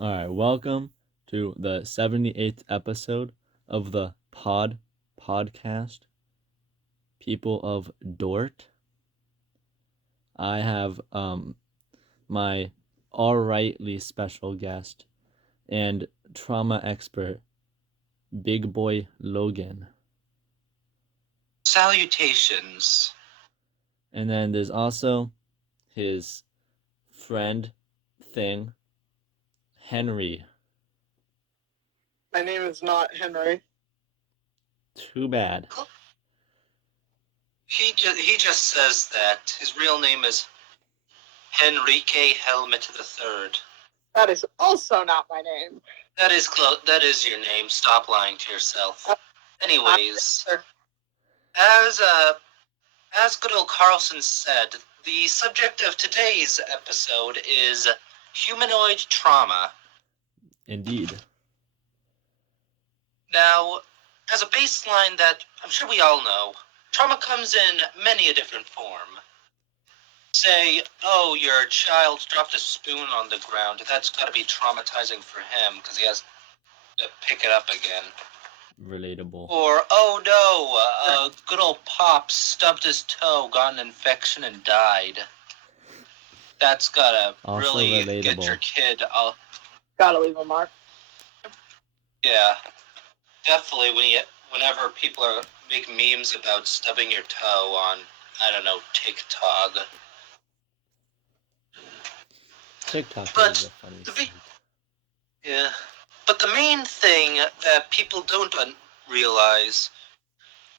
All right, welcome to the 78th episode of the podcast, People of Dort. I have my alrightly special guest and trauma expert, Big Boy Logan. Salutations. And then there's also his friend thing, Henry. My name is not Henry. Too bad. He just says that his real name is Henrique Helmet III. That is also not my name. That is your name. Stop lying to yourself. Anyways, as good old Carlson said, the subject of today's episode is humanoid trauma. Indeed. Now, as a baseline that I'm sure we all know, trauma comes in many a different form. Say, oh, your child dropped a spoon on the ground. That's got to be traumatizing for him because he has to pick it up again. Relatable. Or, oh no, good old Pop stubbed his toe, got an infection, and died. That's gotta Also really relatable. get your kid. Gotta leave a mark. Yeah, definitely. Whenever people make memes about stubbing your toe on, I don't know, TikTok. TikTok But is a funny site. Yeah, but the main thing that people don't realize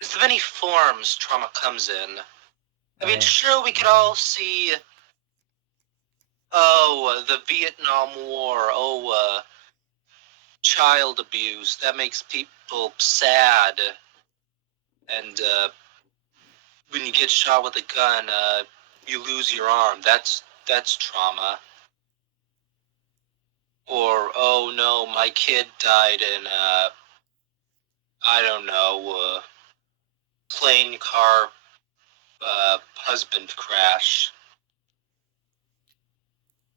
is the many forms trauma comes in. I mean, sure, we could all see, the Vietnam War, child abuse, that makes people sad, and when you get shot with a gun, you lose your arm, that's trauma. Or, oh no, my kid died in, I don't know, plane car husband crash.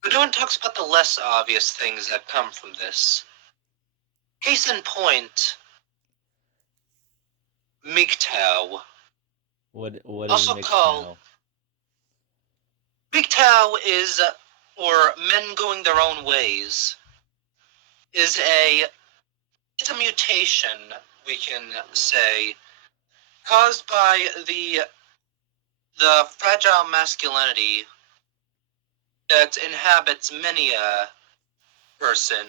But no one talks about the less obvious things that come from this. Case in point, MGTOW. What Also is called MGTOW is, or men going their own ways, is it's a mutation, we can say, caused by the fragile masculinity that inhabits many a person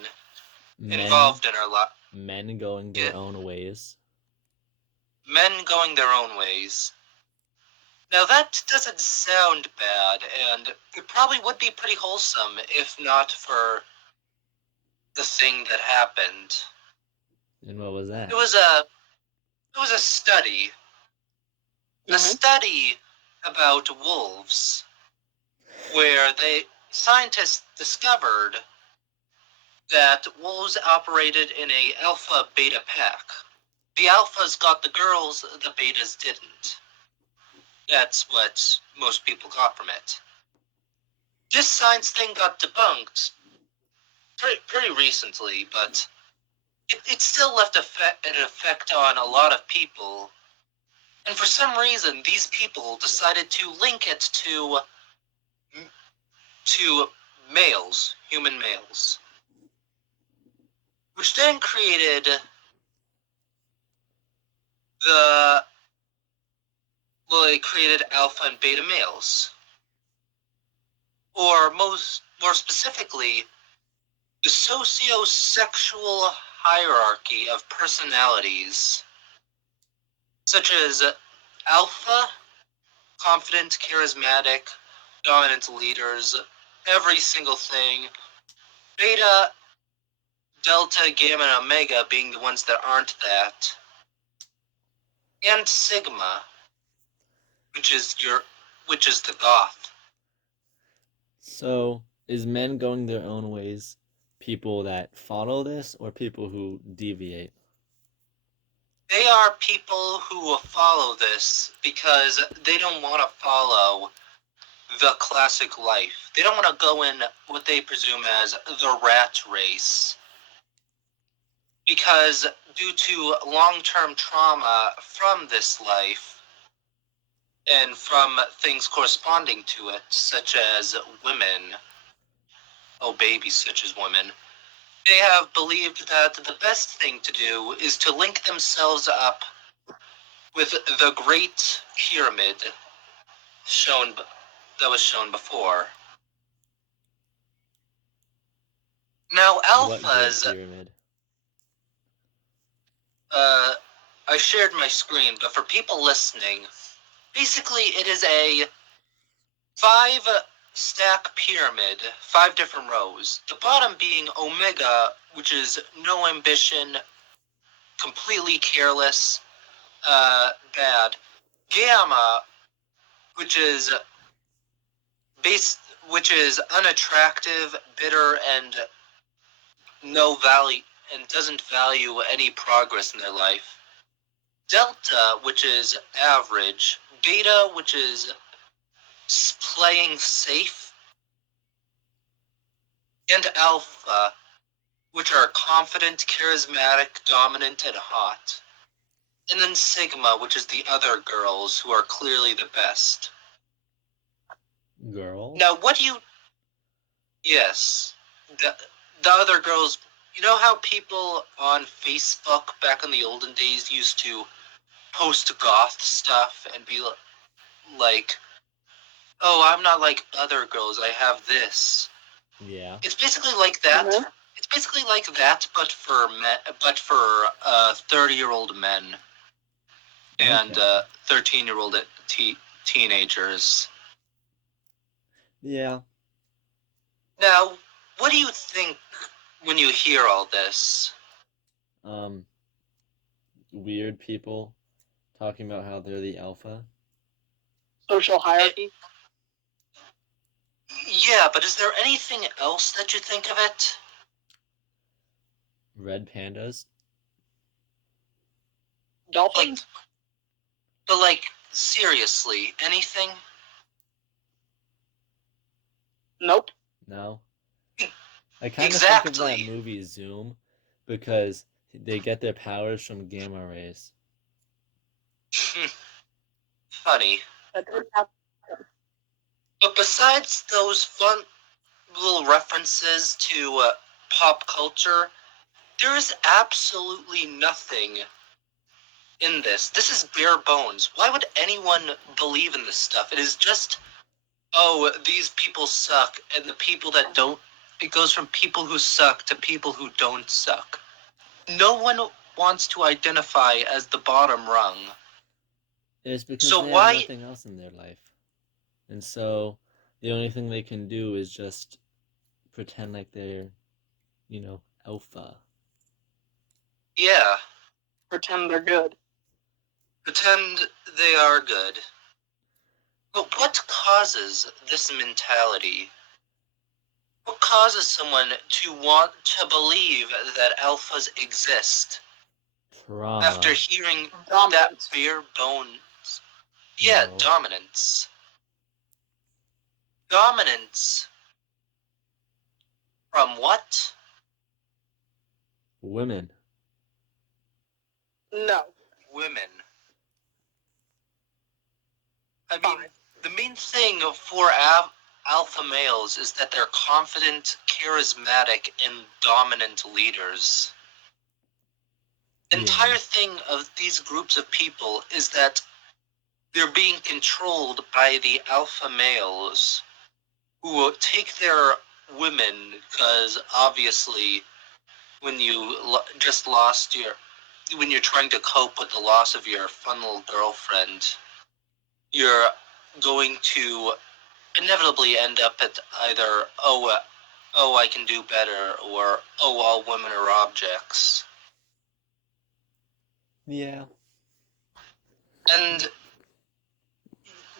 involved in our life. Men going their own ways. Men going their own ways. Now that doesn't sound bad, and it probably would be pretty wholesome if not for the thing that happened. And what was that? It was a study. A study about wolves, where scientists discovered that wolves operated in a alpha-beta pack. The alphas got the girls, the betas didn't. That's what most people got from it. This science thing got debunked pretty recently, but it still left an effect on a lot of people. And for some reason, these people decided to link it to males, human males. Which then created they created alpha and beta males. Or more specifically, the socio-sexual hierarchy of personalities, such as alpha, confident, charismatic, dominant leaders, every single thing, beta, delta, gamma, and omega being the ones that aren't that, and sigma, which is the goth. So, is men going their own ways people that follow this or people who deviate? They are people who will follow this because they don't want to follow the classic life. They don't want to go in what they presume as the rat race. Because due to long-term trauma from this life, and from things corresponding to it, such as women, babies such as women, they have believed that the best thing to do is to link themselves up with the Great Pyramid that was shown before. Now, What Great alphas, Pyramid? I shared my screen, but for people listening, basically it is a 5-stack pyramid, 5 different rows. The bottom being Omega, which is no ambition, completely careless, bad. Gamma, which is which is unattractive, bitter, and no value, and doesn't value any progress in their life. Delta, which is average. Beta, which is playing safe. And Alpha, which are confident, charismatic, dominant, and hot. And then Sigma, which is the other girls who are clearly the best. Girls? Now, what do you... Yes. The other girls... You know how people on Facebook back in the olden days used to post goth stuff and be like, oh, I'm not like other girls, I have this. Yeah. It's basically like that. Mhm. It's basically like that, but for 30-year-old men and Okay. 13-year-old teenagers. Yeah. Now, what do you think when you hear all this? Um, weird people talking about how they're the alpha. Social hierarchy. Yeah, but is there anything else that you think of it? Red pandas. Dolphins. But like, seriously, anything? Nope. No. I kind of think of that Exactly. movie Zoom because they get their powers from gamma rays. Funny. That did happen. But besides those fun little references to pop culture, there is absolutely nothing in this. This is bare bones. Why would anyone believe in this stuff? It is just, oh, these people suck, and the people that don't, it goes from people who suck to people who don't suck. No one wants to identify as the bottom rung. It's because So they have why, nothing else in their life. And so the only thing they can do is just pretend like they're, alpha. yeah, Pretend they're good. pretend they are good. But what causes this mentality? What causes someone to want to believe that alphas exist Trauma. after hearing Dominance. that bare bones? Yeah, No. dominance. Dominance. From what? Women. No. Women. I mean, Fine. the main thing for alpha males is that they're confident, charismatic, and dominant leaders. The Yeah. entire thing of these groups of people is that they're being controlled by the alpha males who will take their women, because obviously when you just lost when you're trying to cope with the loss of your fun little girlfriend, you're going to inevitably end up at either, oh, I can do better, or, oh, all women are objects. Yeah. And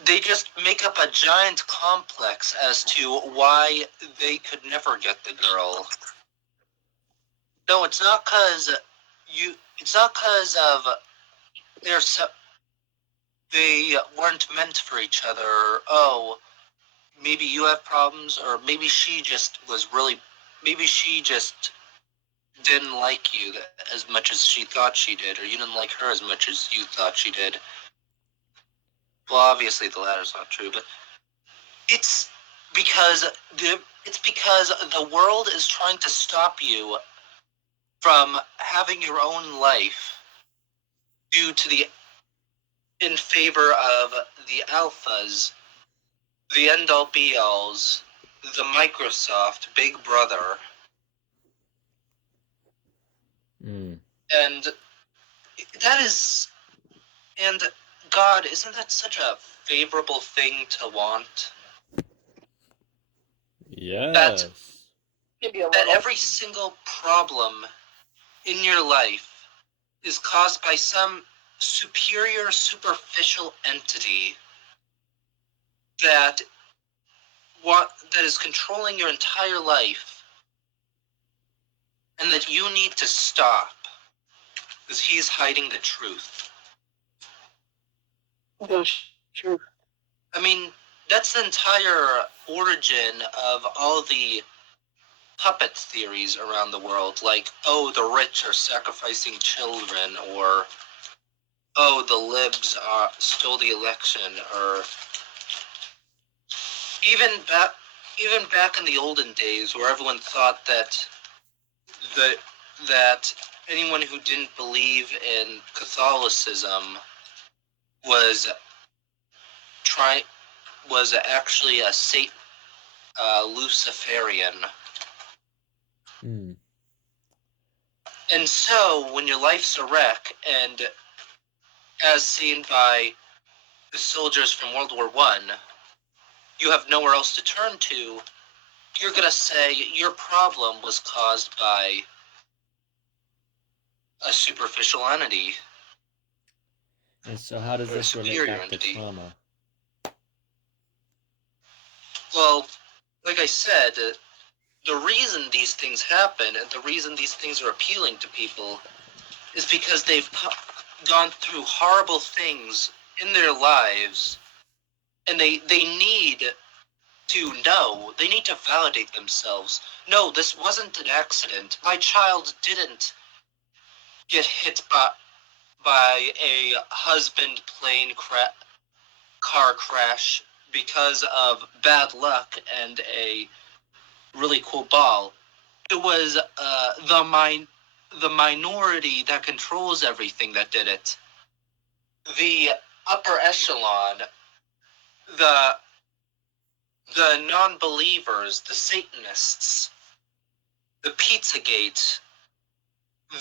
they just make up a giant complex as to why they could never get the girl. No, it's not because of they weren't meant for each other. Oh, maybe you have problems, or maybe she just was really, maybe she just didn't like you as much as she thought she did, or you didn't like her as much as you thought she did. Well, obviously the latter's not true, but it's because it's because the world is trying to stop you from having your own life due to the in favor of the alphas, the end all be alls, the Microsoft Big Brother, Mm. and that is, and God, isn't that such a favorable thing to want? That Yes. Maybe a that little. every single problem in your life is caused by some superior superficial entity that that is controlling your entire life, and that you need to stop because he's hiding the truth. That's true. I mean, that's the entire origin of all the puppet theories around the world, like, oh, the rich are sacrificing children, or oh, the libs stole the election, or even back in the olden days, where everyone thought the that anyone who didn't believe in Catholicism was try was actually a Luciferian. Mm. And so, when your life's a wreck, and as seen by the soldiers from World War I, you have nowhere else to turn to, you're gonna say your problem was caused by a superficial entity, And so, how does or a this relate superior back to entity. trauma? Well, like I said, the reason these things happen and the reason these things are appealing to people is because they've gone through horrible things in their lives, and they need to know, they need to validate themselves. No, this wasn't an accident. My child didn't get hit by a husband plane car crash because of bad luck and a really cool ball. It was the minority that controls everything that did it. The upper echelon, the the non-believers, the Satanists, the Pizzagate,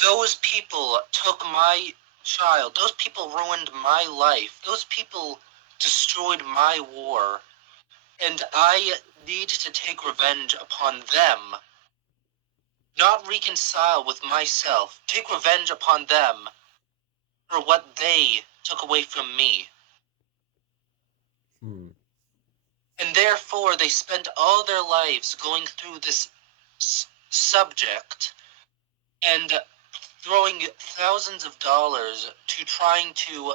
those people took my child. Those people ruined my life. Those people destroyed my war. And I need to take revenge upon them. Not reconcile with myself. Take revenge upon them for what they took away from me. Hmm. And therefore, they spend all their lives going through this subject and throwing thousands of dollars to trying to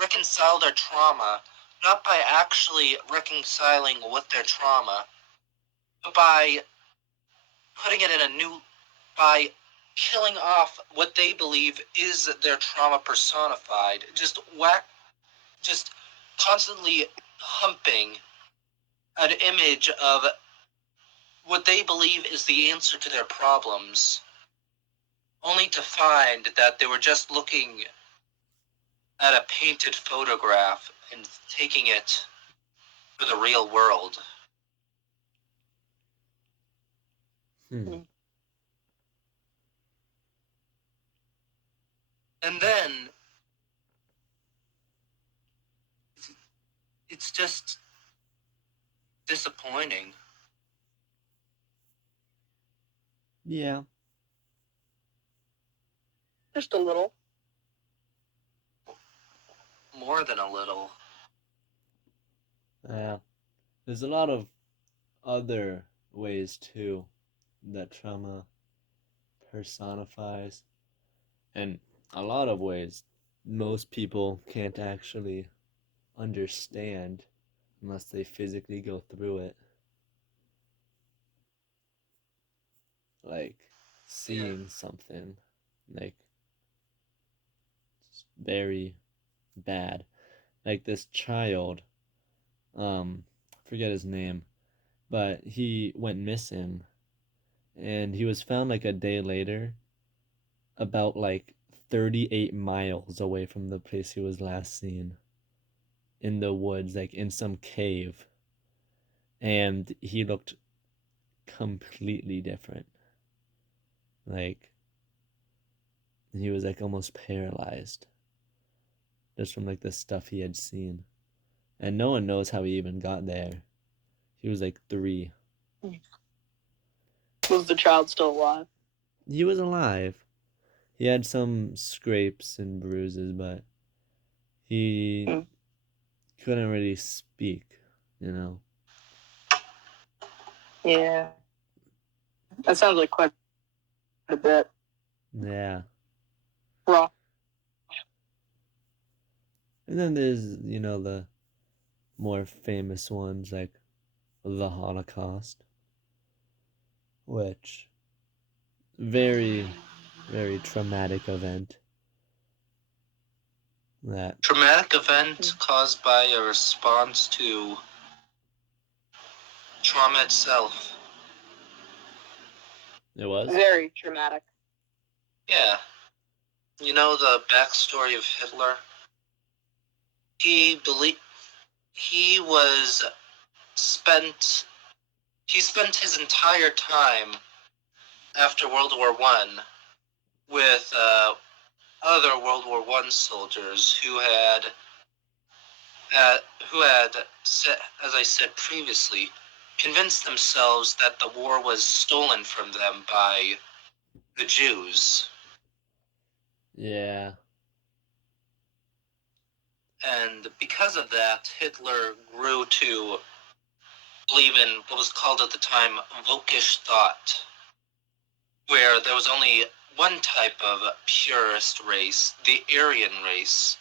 reconcile their trauma, not by actually reconciling with their trauma, but by putting it in by killing off what they believe is their trauma personified, just constantly humping an image of what they believe is the answer to their problems, only to find that they were just looking at a painted photograph and taking it for the real world. Hmm. And then it's just disappointing. Yeah. Just a little. More than a little. Yeah. There's a lot of other ways too that trauma personifies, and a lot of ways most people can't actually understand. unless they physically go through it. Like seeing something, like very bad. Like this child, forget his name, but he went missing and he was found like a day later, about like 38 miles away from the place he was last seen, in the woods, like in some cave. And he looked completely different. Like he was like almost paralyzed just from like the stuff he had seen. And no one knows how he even got there. He was like 3. Was the child still alive? He was alive. He had some scrapes and bruises, but he couldn't really speak, you know? Yeah. That sounds like quite a bit. Yeah. Raw. And then there's, the more famous ones like the Holocaust, which very, very traumatic event that Traumatic event caused by a response to trauma itself. it was. Very traumatic. Yeah. You know the backstory of Hitler? He spent his entire time after World War One with other World War One soldiers who had, as I said previously, convinced themselves that the war was stolen from them by the Jews. Yeah. And because of that, Hitler grew to believe in what was called at the time Völkisch thought, where there was only one type of purist race, the Aryan race,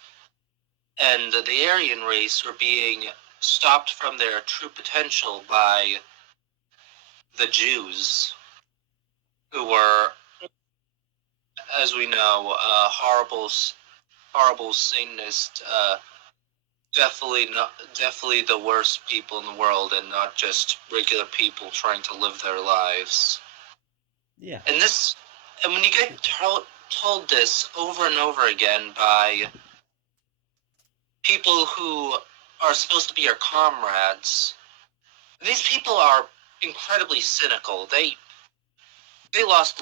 and the Aryan race were being stopped from their true potential by the Jews, who were, as we know, horrible Satanist, definitely the worst people in the world, and not just regular people trying to live their lives. Yeah. And when you get told this over and over again by people who are supposed to be your comrades, these people are incredibly cynical. They lost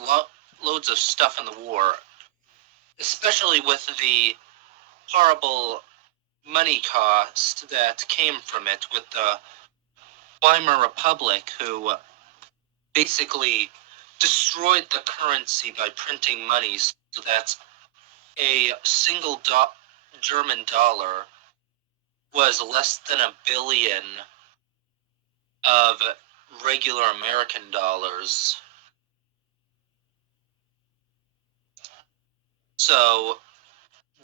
loads of stuff in the war, especially with the horrible money cost that came from it with the Weimar Republic, who basically destroyed the currency by printing money so that a single German dollar was less than $1 billion of regular American dollars. So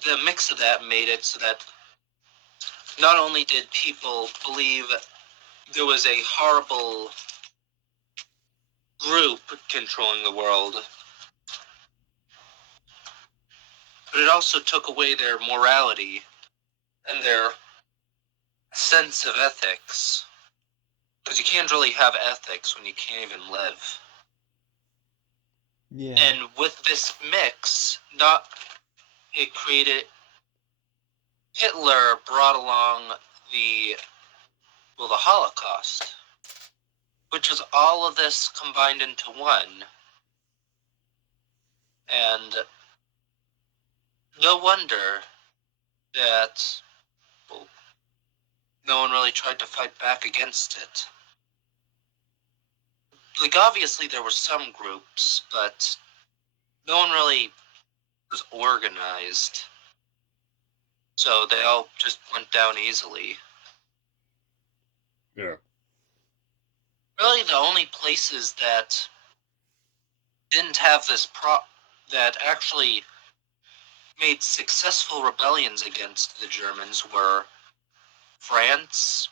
the mix of that made it so that not only did people believe there was a horrible group controlling the world, but it also took away their morality and their sense of ethics. Because you can't really have ethics when you can't even live. Yeah. And with this mix, Hitler brought along the Holocaust, which was all of this combined into one. And no wonder that, well, no one really tried to fight back against it. Like, obviously there were some groups, but no one really was organized. So they all just went down easily. Yeah. Really, the only places that didn't have this that actually made successful rebellions against the Germans were France,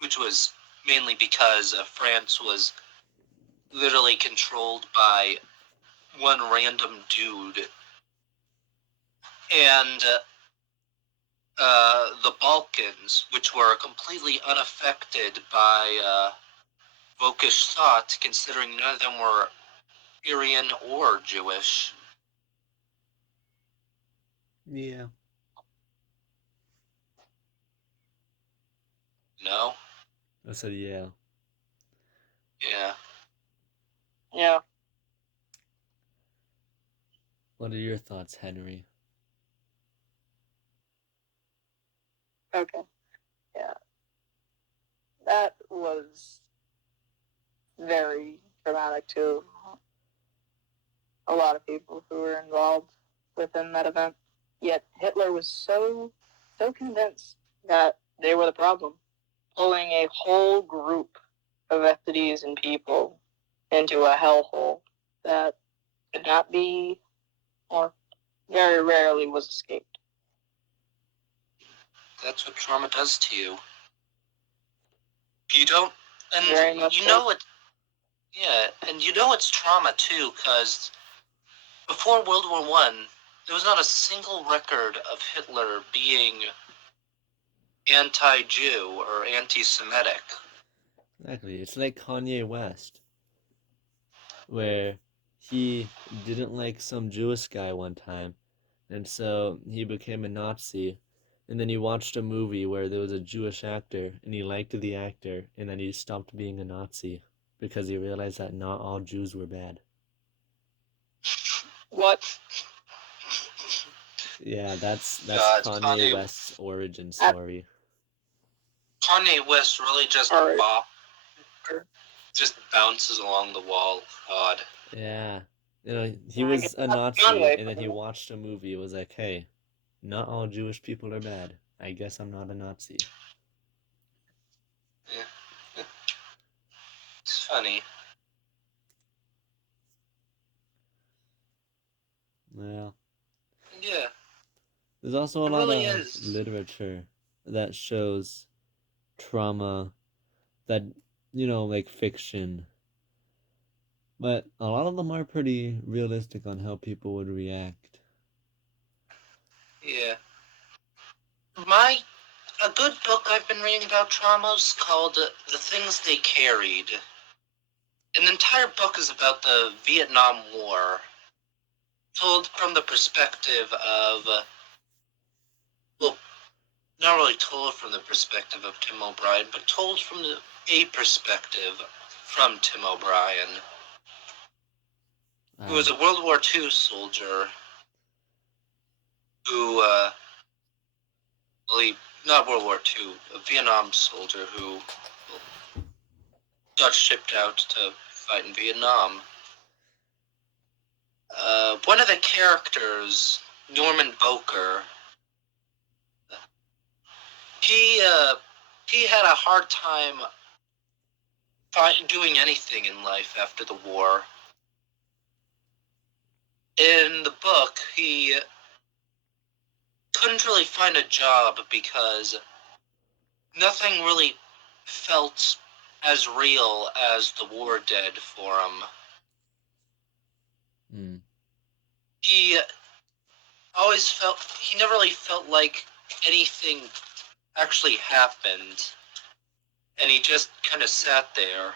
which was mainly because France was literally controlled by one random dude, and the Balkans, which were completely unaffected by Volkish thought, considering none of them were Aryan or Jewish. Yeah. No? I said yeah. Yeah. Yeah. What are your thoughts, Henry? Okay. Yeah. That was very traumatic to a lot of people who were involved within that event. Yet Hitler was so convinced that they were the problem, pulling a whole group of entities and people into a hellhole that could not be, or very rarely was escaped. That's what trauma does to you. You don't, and Very much you so. know it, yeah, and you know it's trauma too, because before World War I, there was not a single record of Hitler being anti-Jew or anti-Semitic. Exactly. It's like Kanye West, where he didn't like some Jewish guy one time, and so he became a Nazi. And then he watched a movie where there was a Jewish actor, and he liked the actor, and then he stopped being a Nazi because he realized that not all Jews were bad. What? Yeah, that's God, Kanye West's origin story. Kanye West really just Alright. just bounces along the wall. God. Yeah. You know, he I was guess a that's Nazi, Conway and then for he you. watched a movie. It was like, hey, not all Jewish people are bad. I guess I'm not a Nazi. Yeah. It's funny. Well, Yeah, there's also a it lot really of is. literature that shows trauma that, like fiction, but a lot of them are pretty realistic on how people would react. Yeah. A good book I've been reading about traumas called The Things They Carried. An entire book is about the Vietnam War, told from the perspective of, well, not really told from the perspective of Tim O'Brien, but told from a perspective from Tim O'Brien, who was a World War II soldier who, not World War II, a Vietnam soldier who got shipped out to fight in Vietnam. One of the characters, Norman Boker, he had a hard time doing anything in life after the war. In the book, he couldn't really find a job because nothing really felt as real as the war did for him. Mm. He he never really felt like anything actually happened, and he just kind of sat there.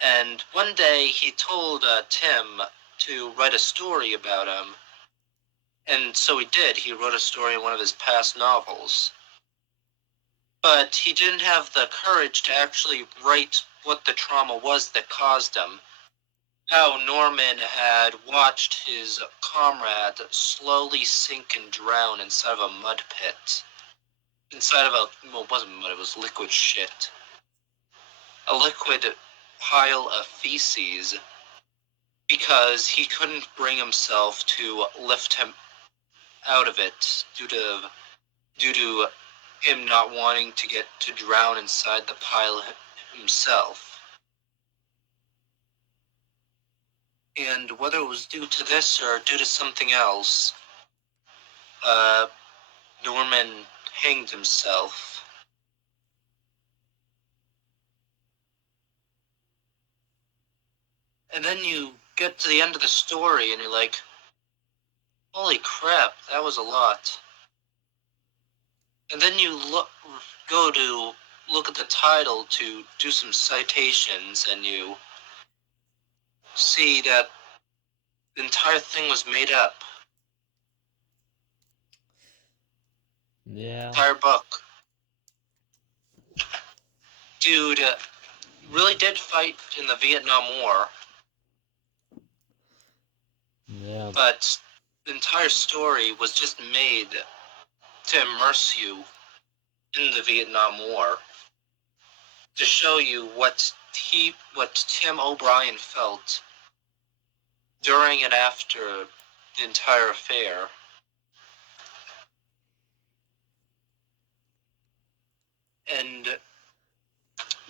And one day he told Tim to write a story about him, and so he did. He wrote a story in one of his past novels. But he didn't have the courage to actually write what the trauma was that caused him. How Norman had watched his comrade slowly sink and drown inside of a mud pit. Inside of well, it wasn't mud, it was liquid shit. A liquid pile of feces, because he couldn't bring himself to lift him out of it due to him not wanting to get to drown inside the pile himself. And whether it was due to this or due to something else, Norman hanged himself. And then you get to the end of the story and you're like, holy crap, that was a lot. And then you go to look at the title to do some citations, and you see that the entire thing was made up. Yeah. Entire book. Dude really did fight in the Vietnam War. Yeah. But the entire story was just made to immerse you in the Vietnam War, to show you what Tim O'Brien felt during and after the entire affair. And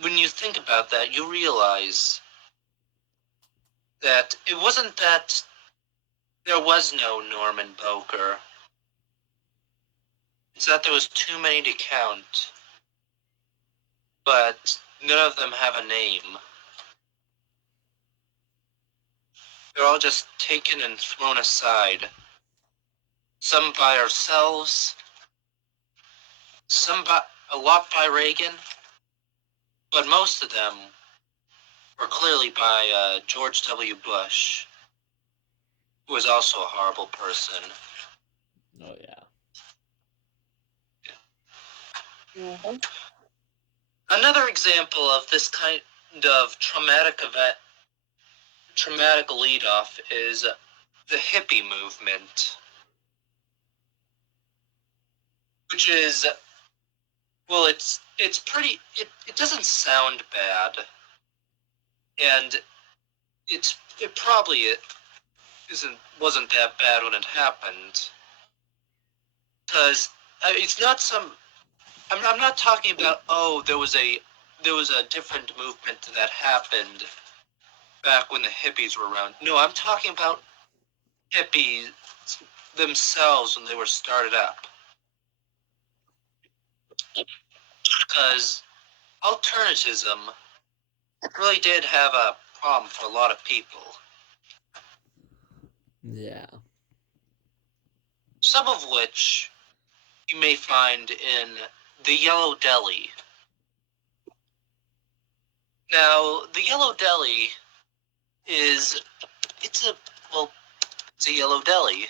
when you think about that, you realize that it wasn't that there was no Norman Boker. It's that there was too many to count, but none of them have a name. They're all just taken and thrown aside. Some by ourselves, a lot by Reagan, but most of them were clearly by George W. Bush, who was also a horrible person. Oh yeah. Mm-hmm. Another example of this kind of traumatic lead-off is the hippie movement, which is, well, it doesn't sound bad, and it probably wasn't that bad when it happened, because it's not some. I'm not talking about, oh, there was a different movement that happened back when the hippies were around. No, I'm talking about hippies themselves when they were started up. Because alternativism really did have a problem for a lot of people. Yeah. Some of which you may find in the Yellow Deli. Now, the Yellow Deli it's a Yellow Deli.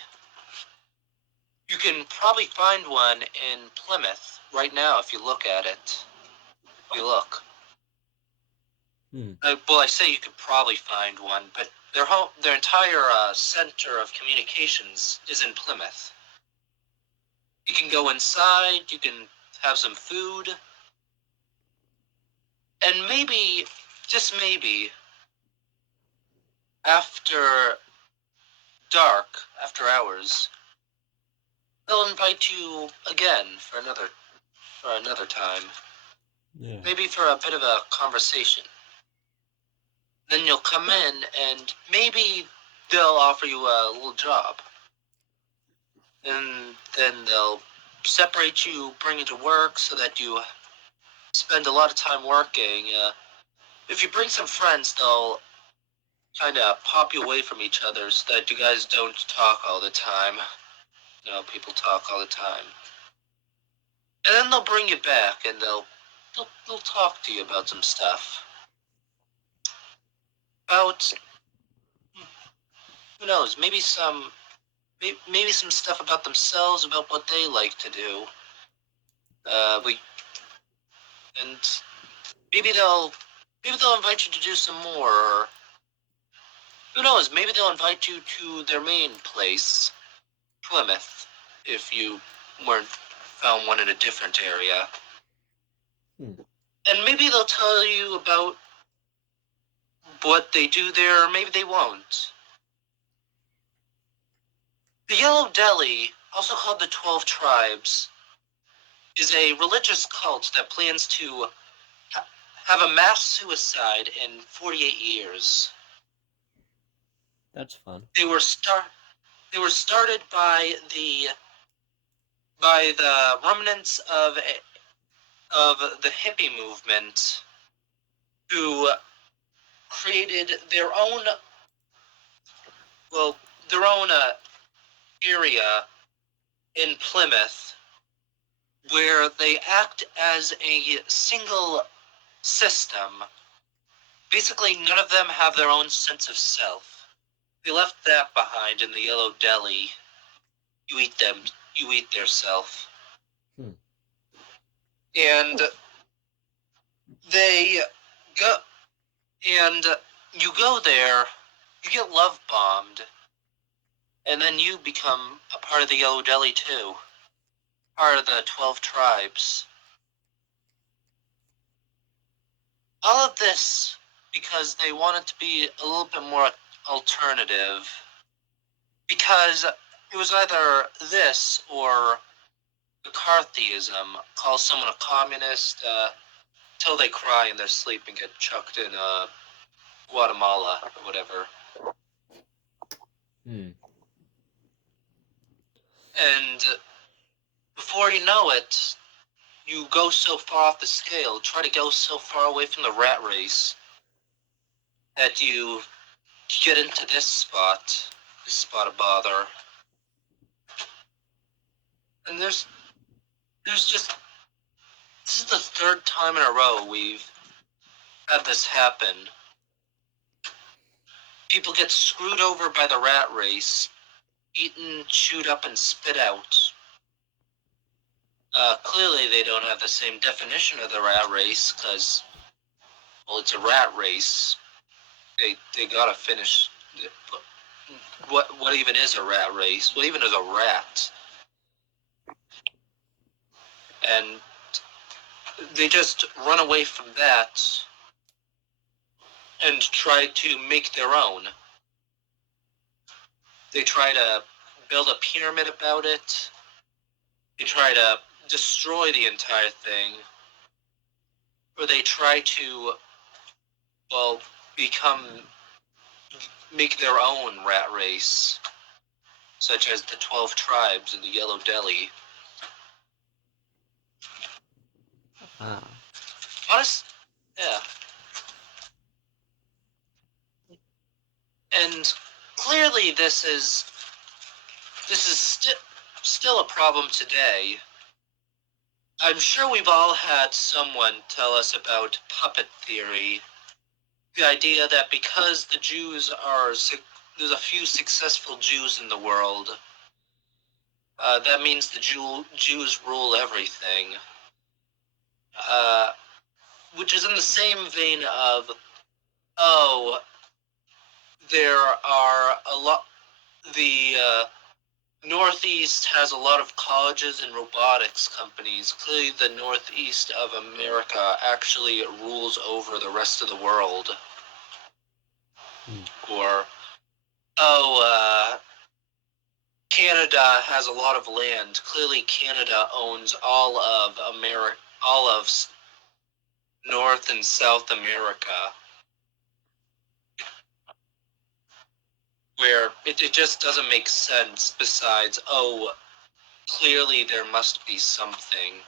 You can probably find one in Plymouth right now if you look at it. If you look. I say you could probably find one, but their entire center of communications is in Plymouth. You can go inside, you can have some food, and maybe, just maybe, after dark, after hours, they'll invite you again for another time. Yeah. Maybe for a bit of a conversation. Then you'll come in and maybe they'll offer you a little job. And then they'll separate you, bring you to work so that you spend a lot of time working. If you bring some friends, they'll kind of pop you away from each other so that you guys don't talk all the time. You know, people talk all the time. And then they'll bring you back and they'll talk to you about some stuff. About, who knows, maybe some stuff about themselves, about what they like to do. And maybe they'll invite you to do some more, or who knows, maybe they'll invite you to their main place, Plymouth, if you found one in a different area. And maybe they'll tell you about what they do there, or maybe they won't. The Yellow Deli, also called the 12 Tribes, is a religious cult that plans to have a mass suicide in 48 years. That's fun. They were started by the remnants of the hippie movement, who created their own well, their own area in Plymouth where they act as a single system. Basically, none of them have their own sense of self. They left that behind in the Yellow Deli. You eat them, you eat their self. And they go, and you go there, you get love bombed, and then you become a part of the Yellow Deli too. Part of the 12 tribes. All of this because they wanted to be a little bit more alternative. Because it was either this or McCarthyism, call someone a communist till they cry in their sleep and get chucked in Guatemala or whatever. Hmm. And before you know it, you go so far off the scale, try to go so far away from the rat race, that you get into this spot of bother. And there's just, this is the third time in a row we've had this happen. People get screwed over by the rat race, eaten, chewed up, and spit out. Clearly they don't have the same definition of the rat race, because, well, it's a rat race. They gotta finish. What even is a rat race? What even is a rat? And they just run away from that and try to make their own. They try to build a pyramid about it. They try to destroy the entire thing. Or they try to, well, make their own rat race, such as the 12 tribes in the Yellow Deli. Ah. Yeah. And clearly this is still a problem today. I'm sure we've all had someone tell us about puppet theory. The idea that because the Jews there's a few successful Jews in the world, that means the Jews rule everything. Which is in the same vein of, oh, there are a lot, the Northeast has a lot of colleges and robotics companies. Clearly the Northeast of America actually rules over the rest of the world. Or, oh, Canada has a lot of land. Clearly Canada owns all of North and South America. Where it just doesn't make sense besides, oh, clearly there must be something.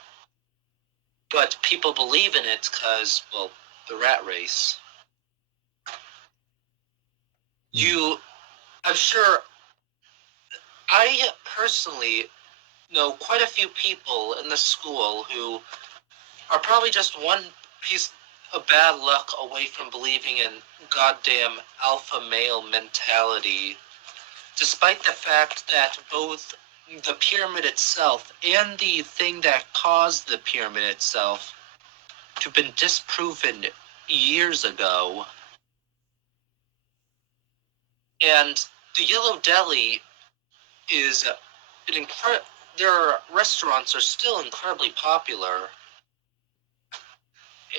But people believe in it because, well, the rat race. I'm sure, I personally know quite a few people in the school who are probably just one piece of bad luck away from believing in goddamn alpha male mentality, despite the fact that both the pyramid itself and the thing that caused the pyramid itself to have been disproven years ago. And the Yellow Deli is their restaurants are still incredibly popular.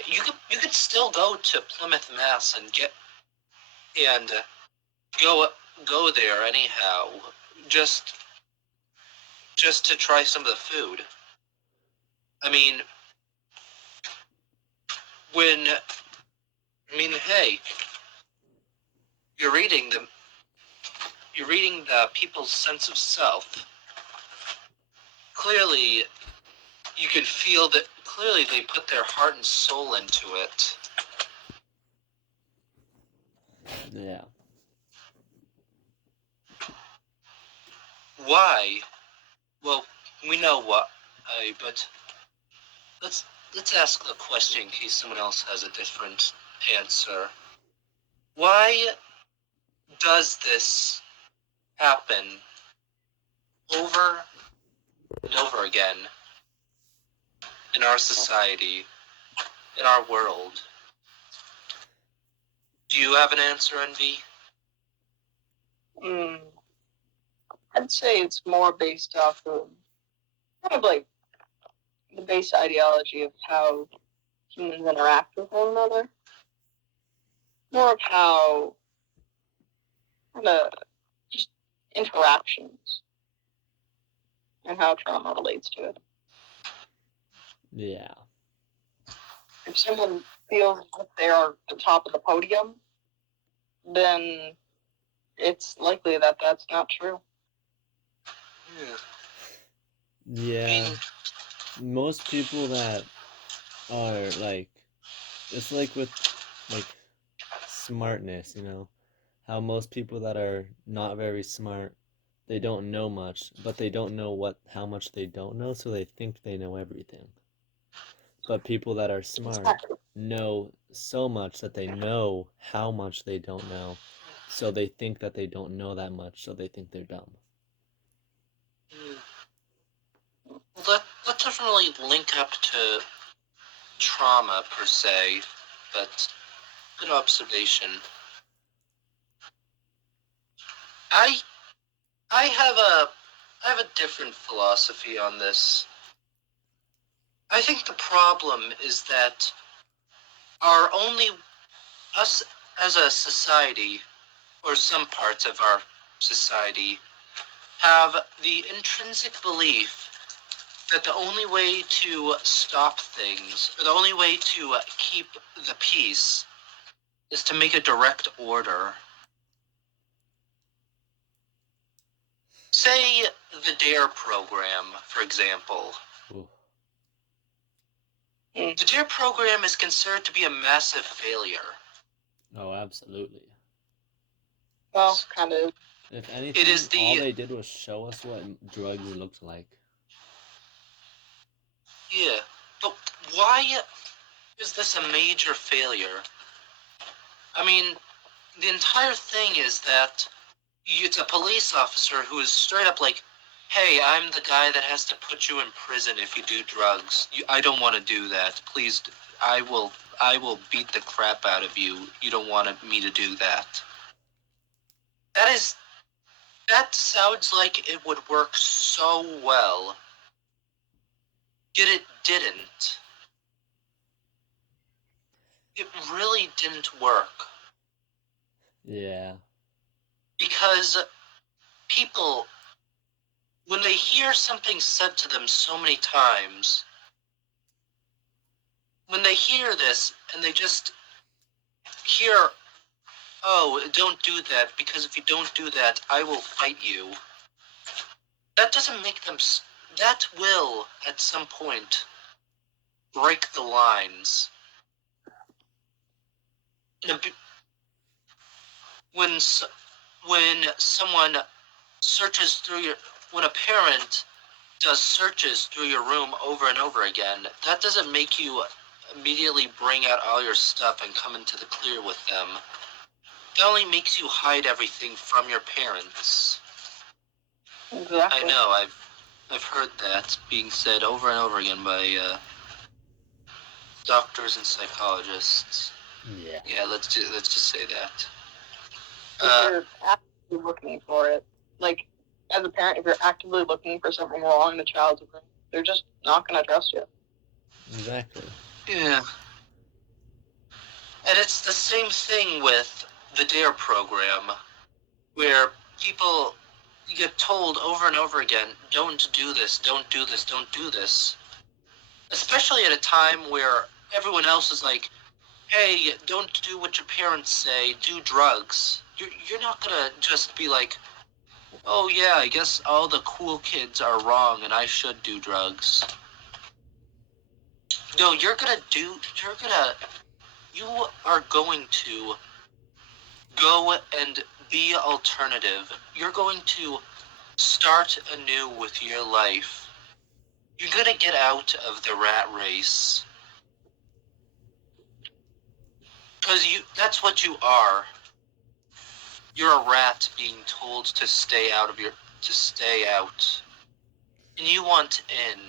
You could still go to Plymouth, Mass, and go there anyhow, just to try some of the food. I mean, hey, you're reading the people's sense of self. Clearly, you can feel that clearly they put their heart and soul into it. Yeah. Why? Well, we know why, but let's ask the question in case someone else has a different answer. Why does this happen over and over again in our society, in our world? Do you have an answer, Envy? I'd say it's more based off of kind of like the base ideology of how humans interact with one another. More of how kind of just interactions and how trauma relates to it. Yeah. If someone feels that they are at the top of the podium, then it's likely that that's not true. Yeah. Most people that are like, it's like with like smartness, how most people that are not very smart, they don't know much, but they don't know how much they don't know, so they think they know everything. But people that are smart know so much that they know how much they don't know, so they think that they don't know that much, so they think they're dumb. Well, that doesn't really link up to trauma per se, but good observation. I have a different philosophy on this. I think the problem is that us as a society, or some parts of our society, have the intrinsic belief that the only way to stop things, or the only way to keep the peace, is to make a direct order. Say the DARE program, for example. Ooh. The DARE program is considered to be a massive failure. Oh, absolutely. Well, kind of. If anything, all they did was show us what drugs looked like. Yeah, but why is this a major failure? I mean, the entire thing is that it's a police officer who is straight up like, hey, I'm the guy that has to put you in prison if you do drugs. I don't want to do that. Please, I will beat the crap out of you. You don't want me to do that. That sounds like it would work so well. Yet it didn't. It really didn't work. Yeah. Because people, when they hear something said to them so many times, when they hear this and they just hear, oh, don't do that, because if you don't do that, I will fight you. That doesn't make them, that will, at some point, break the lines. When someone searches through when a parent does searches through your room over and over again, that doesn't make you immediately bring out all your stuff and come into the clear with them. That only makes you hide everything from your parents. Exactly. I know, I've heard that being said over and over again by doctors and psychologists. Yeah. Yeah, let's just say that. If you're actively looking for it, like as a parent, if you're actively looking for something wrong in the child's room, they're just not going to trust you. Exactly. Yeah. And it's the same thing with the DARE program, where people get told over and over again, don't do this, don't do this, don't do this. Especially at a time where everyone else is like, hey, don't do what your parents say, do drugs. You're not gonna just be like, oh yeah, I guess all the cool kids are wrong and I should do drugs. No, you are going to go and be alternative. You're going to start anew with your life. You're gonna get out of the rat race. Because that's what you are. You're a rat being told to stay out. And you want in.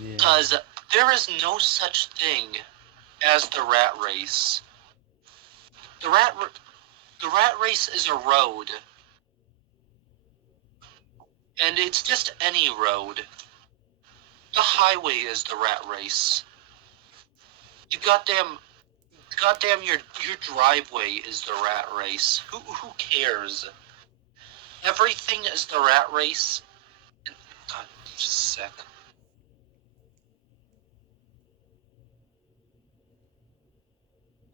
Yeah. Because there is no such thing as the rat race. The rat race is a road. And it's just any road. The highway is the rat race. You goddamn your driveway is the rat race. Who cares? Everything is the rat race. God, just a sec.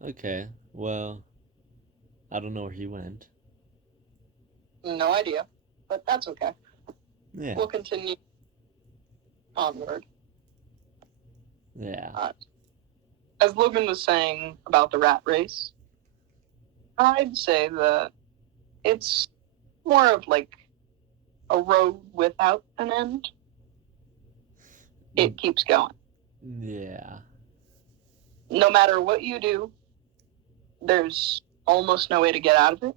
Okay. Well, I don't know where he went. No idea, but that's okay. Yeah. We'll continue onward. Yeah. As Logan was saying about the rat race, I'd say that it's more of like a road without an end. It keeps going. Yeah. No matter what you do, there's almost no way to get out of it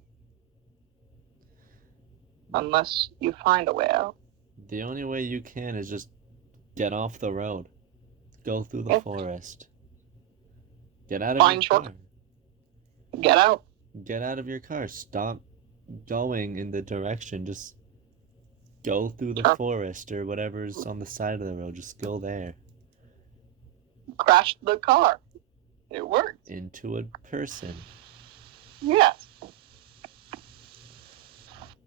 unless you find a way out. The only way you can is just get off the road. Go through the Yeah. forest. Get out of Find your car. short. Get out. Get out of your car. Stop going in the direction. Just go through the forest or whatever's on the side of the road. Just go there. Crash the car. It worked. Into a person. Yes.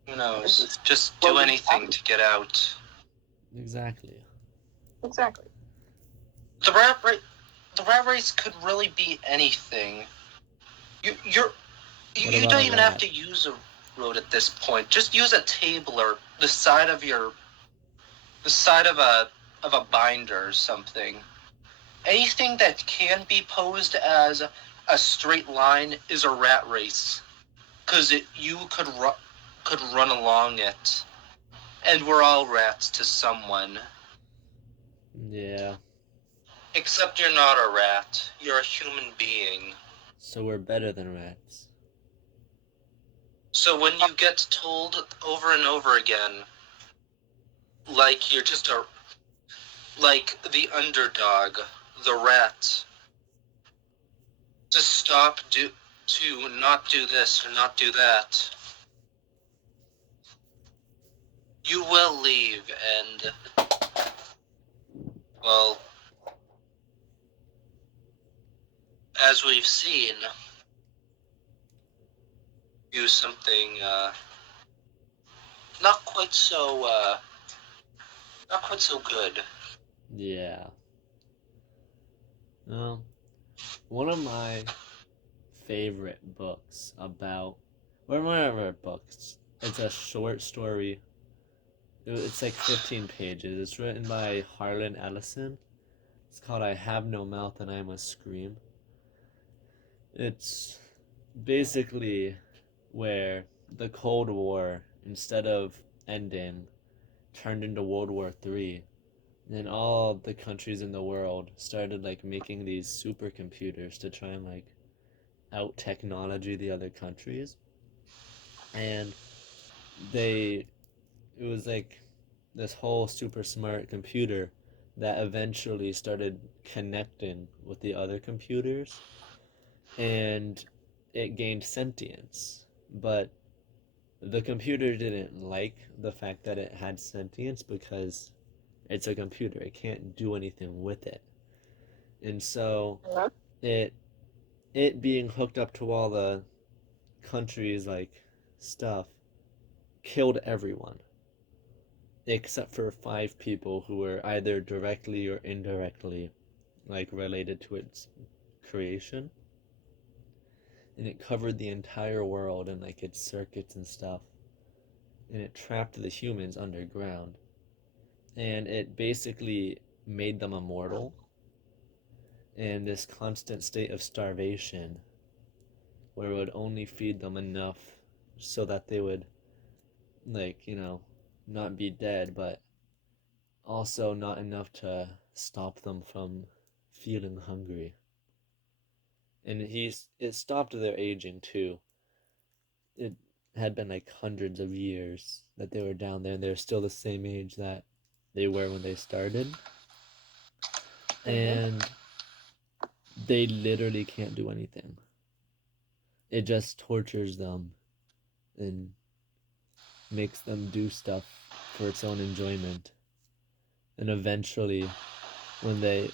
Who knows? Just do anything to get out. Exactly. Exactly. The rat race could really be anything. You don't even have to use a road at this point. Just use a table or the side of a binder or something. Anything that can be posed as a straight line is a rat race, because you could run along it, and we're all rats to someone. Yeah. Except you're not a rat. You're a human being. So we're better than rats. So when you get told over and over again, like you're just like the underdog, the rat, to not do this or not do that, you will leave and, well, as we've seen, do something not quite so good. Yeah. Well, one of my favorite books about, one of my favorite books, it's a short story. It's like 15 pages. It's written by Harlan Ellison. It's called I Have No Mouth and I Must Scream. It's basically where the Cold War, instead of ending, turned into World War III. And all the countries in the world started like making these supercomputers to try and like out technology the other countries. And it was like this whole super smart computer that eventually started connecting with the other computers, and it gained sentience. But the computer didn't like the fact that it had sentience because it's a computer. It can't do anything with it. And so it it being hooked up to all the countries like stuff killed everyone except for 5 people who were either directly or indirectly like related to its creation, and it covered the entire world and like its circuits and stuff, and it trapped the humans underground, and it basically made them immortal in this constant state of starvation where it would only feed them enough so that they would, like, not be dead, but also not enough to stop them from feeling hungry. And it stopped their aging too. It had been like hundreds of years that they were down there, and they're still the same age that they were when they started. Mm-hmm. And they literally can't do anything. It just tortures them and makes them do stuff for its own enjoyment. And eventually, when they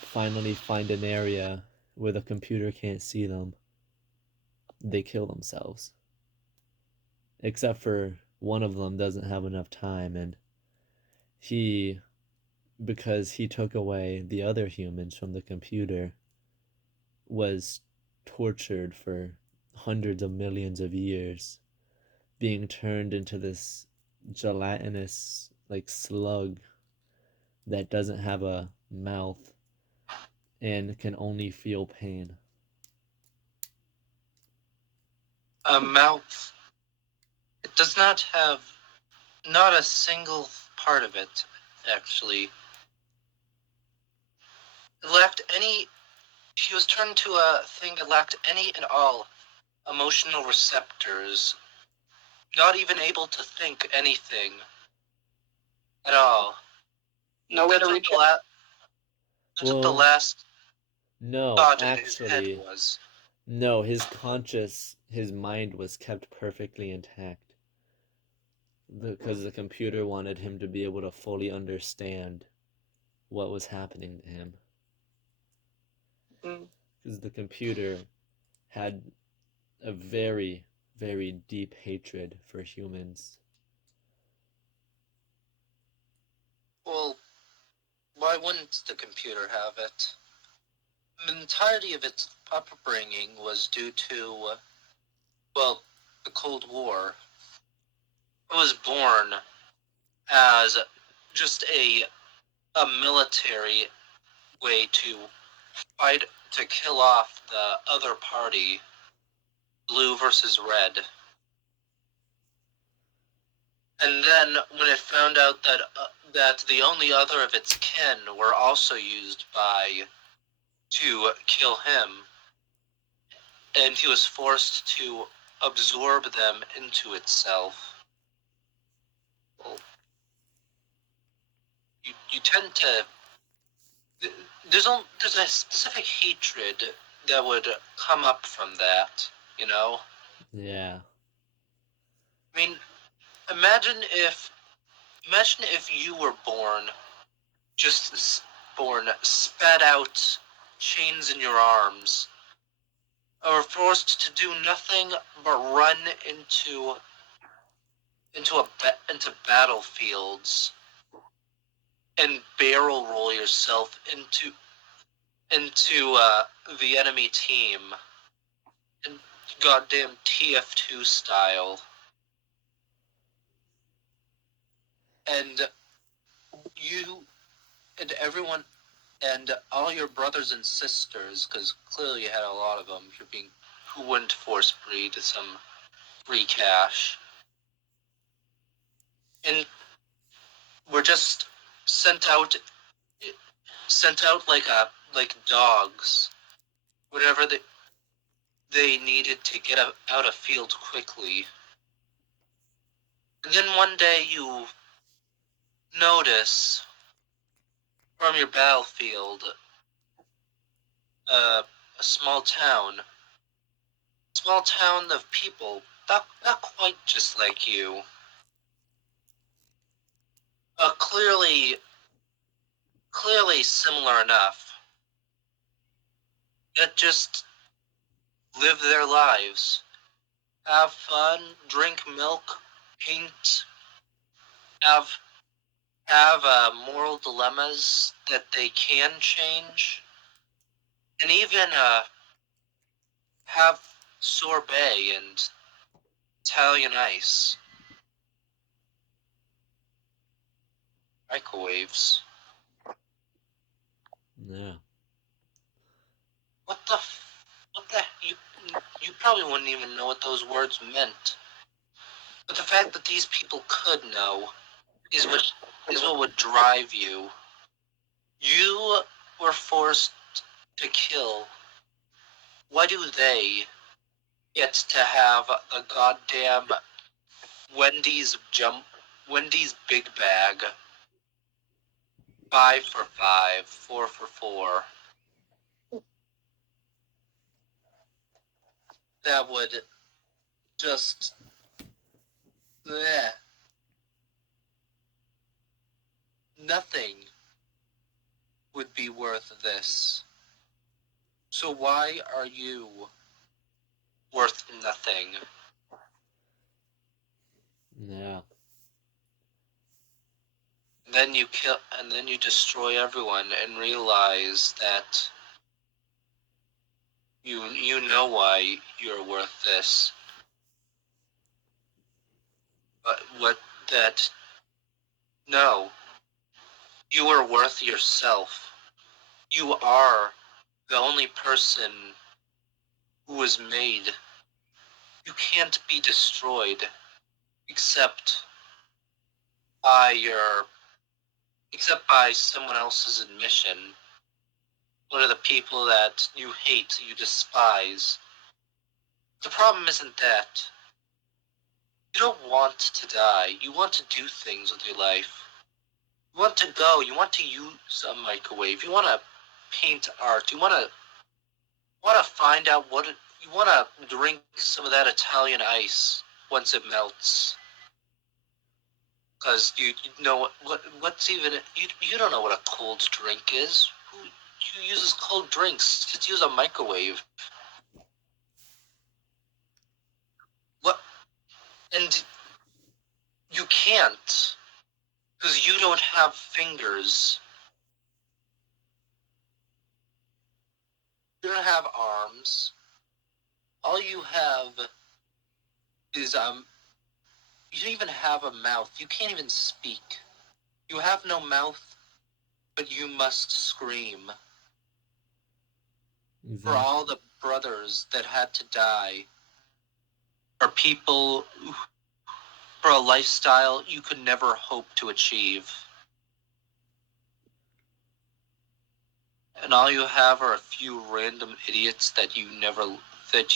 finally find an area where the computer can't see them, they kill themselves. Except for one of them doesn't have enough time, and he, because he took away the other humans from the computer, was tortured for hundreds of millions of years, being turned into this gelatinous, like, slug that doesn't have a mouth and can only feel pain. A mouth. It does not have not a single part of it, actually. It lacked any. He was turned to a thing that lacked any and all emotional receptors, not even able to think anything at all. No way to That's what reach the, out. that's what the Well, last no, thought in his head actually, was. no, his mind was kept perfectly intact because the computer wanted him to be able to fully understand what was happening to him. Mm. Because the computer had a very, very deep hatred for humans. Well, why wouldn't the computer have it? The entirety of its upbringing was due to, well, the Cold War. It was born as just a military way to fight to kill off the other party, blue versus red. And then when it found out that the only other of its kin were also used by to kill him, and he was forced to absorb them into itself. Well, you tend to there's a specific hatred that would come up from that, you know? Yeah. I mean, imagine if imagine if you were born just born spat out chains in your arms or forced to do nothing but run into battlefields and barrel roll yourself into the enemy team in goddamn TF2 style, and you and everyone and all your brothers and sisters, because clearly you had a lot of them, who wouldn't force breed some free cash, and were just sent out sent out like dogs, whatever they needed to get out of field quickly. And then one day you notice from your battlefield a small town of people not quite just like you, clearly similar enough, that just live their lives, have fun, drink milk, paint, have moral dilemmas that they can change, and even have sorbet and Italian ice, microwaves. Yeah. What the? You probably wouldn't even know what those words meant. But the fact that these people could know is what would drive you. You were forced to kill. Why do they get to have a goddamn Wendy's Big Bag, 5 for 5, 4 for 4? That would just, bleh. Nothing would be worth this. So why are you worth nothing? Yeah. Then you kill and then you destroy everyone and realize that you know why you're worth this. But what that no, you are worth yourself. You are the only person who was made. You can't be destroyed except by your except by someone else's admission. What are the people that you hate, you despise? The problem isn't that. You don't want to die. You want to do things with your life. You want to go. You want to use a microwave. You want to paint art. You want to find out what you want to drink some of that Italian ice once it melts. Because you know what's even you don't know what a cold drink is. Who uses cold drinks? Just use a microwave. What? And you can't because you don't have fingers. You don't have arms. All you have is you don't even have a mouth. You can't even speak. You have no mouth, but you must scream. For Exactly. all the brothers that had to die, for people, for a lifestyle you could never hope to achieve. And all you have are a few random idiots that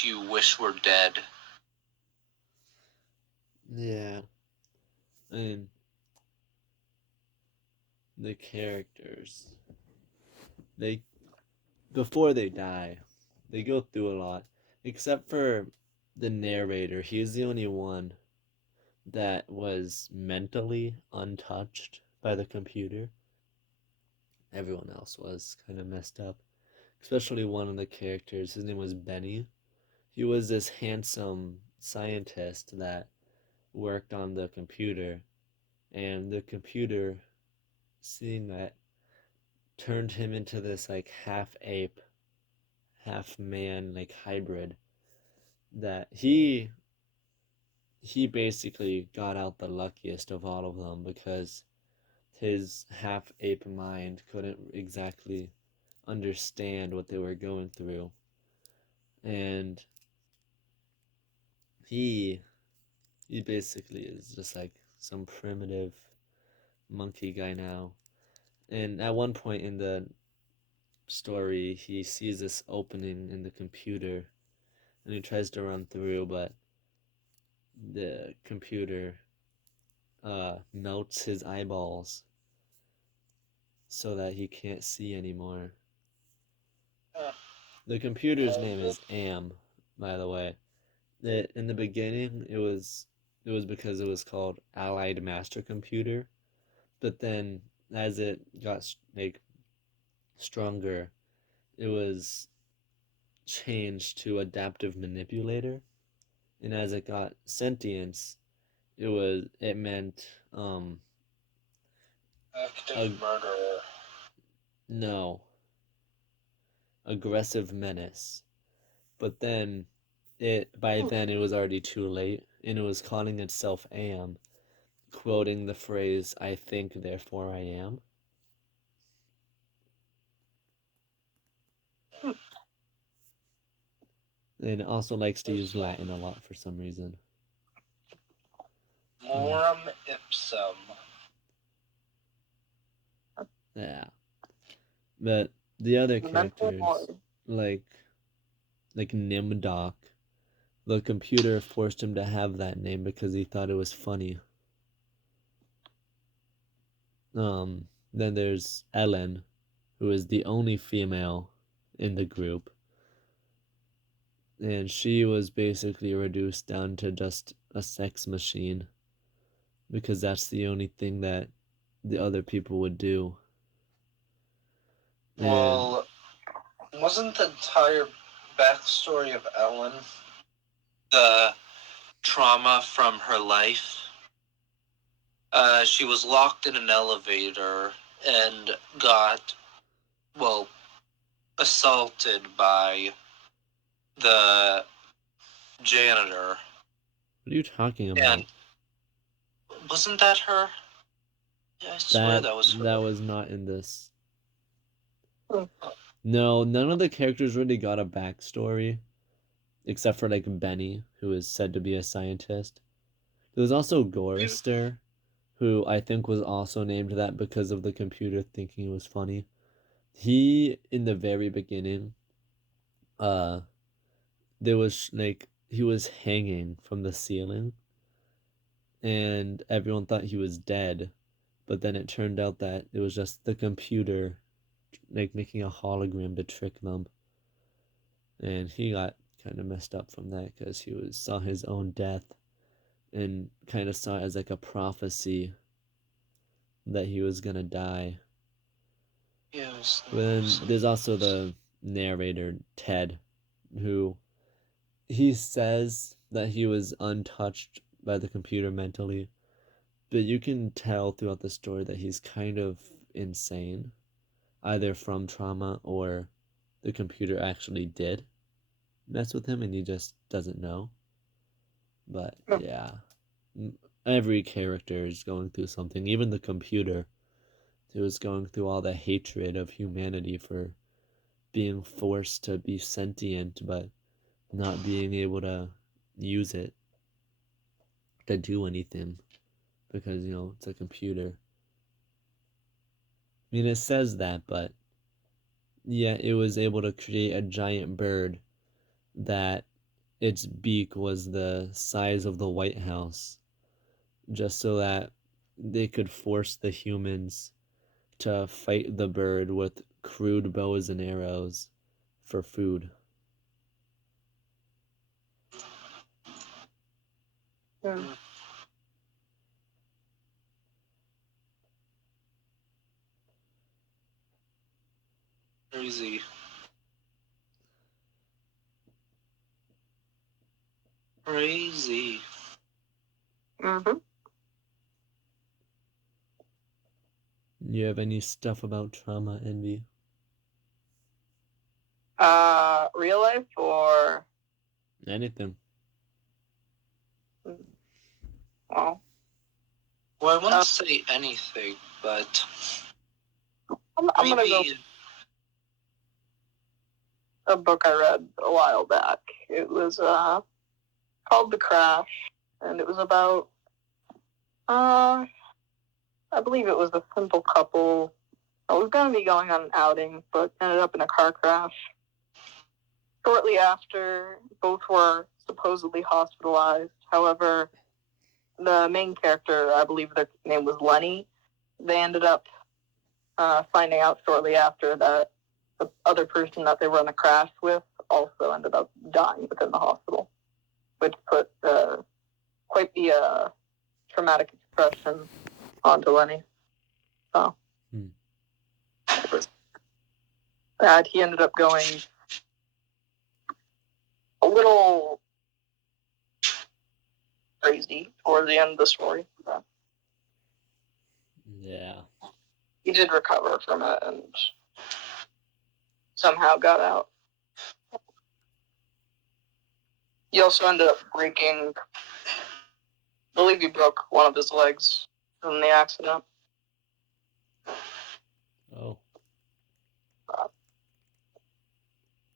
you wish were dead. Yeah. I mean, the characters, they before they die, they go through a lot. Except for the narrator, he's the only one that was mentally untouched by the computer. Everyone else was kind of messed up. Especially one of the characters. His name was Benny. He was this handsome scientist that worked on the computer, and the computer, seeing that, turned him into this like half ape, half man, like hybrid. That he basically got out the luckiest of all of them because his half ape mind couldn't exactly understand what they were going through, and he he basically is just like some primitive monkey guy now. And at one point in the story, he sees this opening in the computer and he tries to run through, but the computer melts his eyeballs so that he can't see anymore. The computer's name is Am, by the way. In the beginning, it was because it was called Allied Master Computer, but then as it got like stronger, it was changed to Adaptive Manipulator, and as it got sentience, it meant Active a murderer. no, aggressive menace. But then by then it was already too late, and it was calling itself Am, quoting the phrase "I think, therefore I am." And it also likes to use Latin a lot for some reason. Lorem ipsum. Yeah. But the other Mental characters, like Nimdok, the computer forced him to have that name because he thought it was funny. Then there's Ellen, who is the only female in the group, and she was basically reduced down to just a sex machine because that's the only thing that the other people would do. And Well, wasn't the entire backstory of Ellen the trauma from her life? She was locked in an elevator and got, well, assaulted by the janitor. what are you talking about? And wasn't that her? Yeah, I swear that was her. That was not in this. Hmm. No, none of the characters really got a backstory, except for like Benny, who is said to be a scientist. There was also Gorister, who I think was also named that because of the computer thinking it was funny. He, in the very beginning, uh, there was like he was hanging from the ceiling, and everyone thought he was dead, but then it turned out that it was just the computer, like making a hologram to trick them, and he got kind of messed up from that because saw his own death and kind of saw it as like a prophecy that he was gonna die. Yes. But then there's also the narrator, Ted, who he says that he was untouched by the computer mentally, but you can tell throughout the story that he's kind of insane, either from trauma or the computer actually did mess with him and he just doesn't know. But yeah, every character is going through something, even the computer. It was going through all the hatred of humanity for being forced to be sentient, but not being able to use it to do anything because, it's a computer. I mean, it says that, but yeah, it was able to create a giant bird that its beak was the size of the White House, just so that they could force the humans to fight the bird with crude bows and arrows for food. Hmm. Crazy. Crazy. Mm-hmm. You have any stuff about trauma, Envy? Real life or Anything? well, Well, I wouldn't say anything, but I'm gonna go a book I read a while back. It was called The Crash, and it was about I believe it was a simple couple. I was going to be going on an outing, but ended up in a car crash. Shortly after, both were supposedly hospitalized. However, the main character, I believe their name was Lenny, they ended up finding out shortly after that the other person that they were in the crash with also ended up dying within the hospital, which put quite the traumatic expression onto Lenny. So it was sad. He ended up going a little crazy toward the end of the story. But Yeah. he did recover from it and somehow got out. He also ended up breaking, I believe he broke one of his legs from the accident. Oh.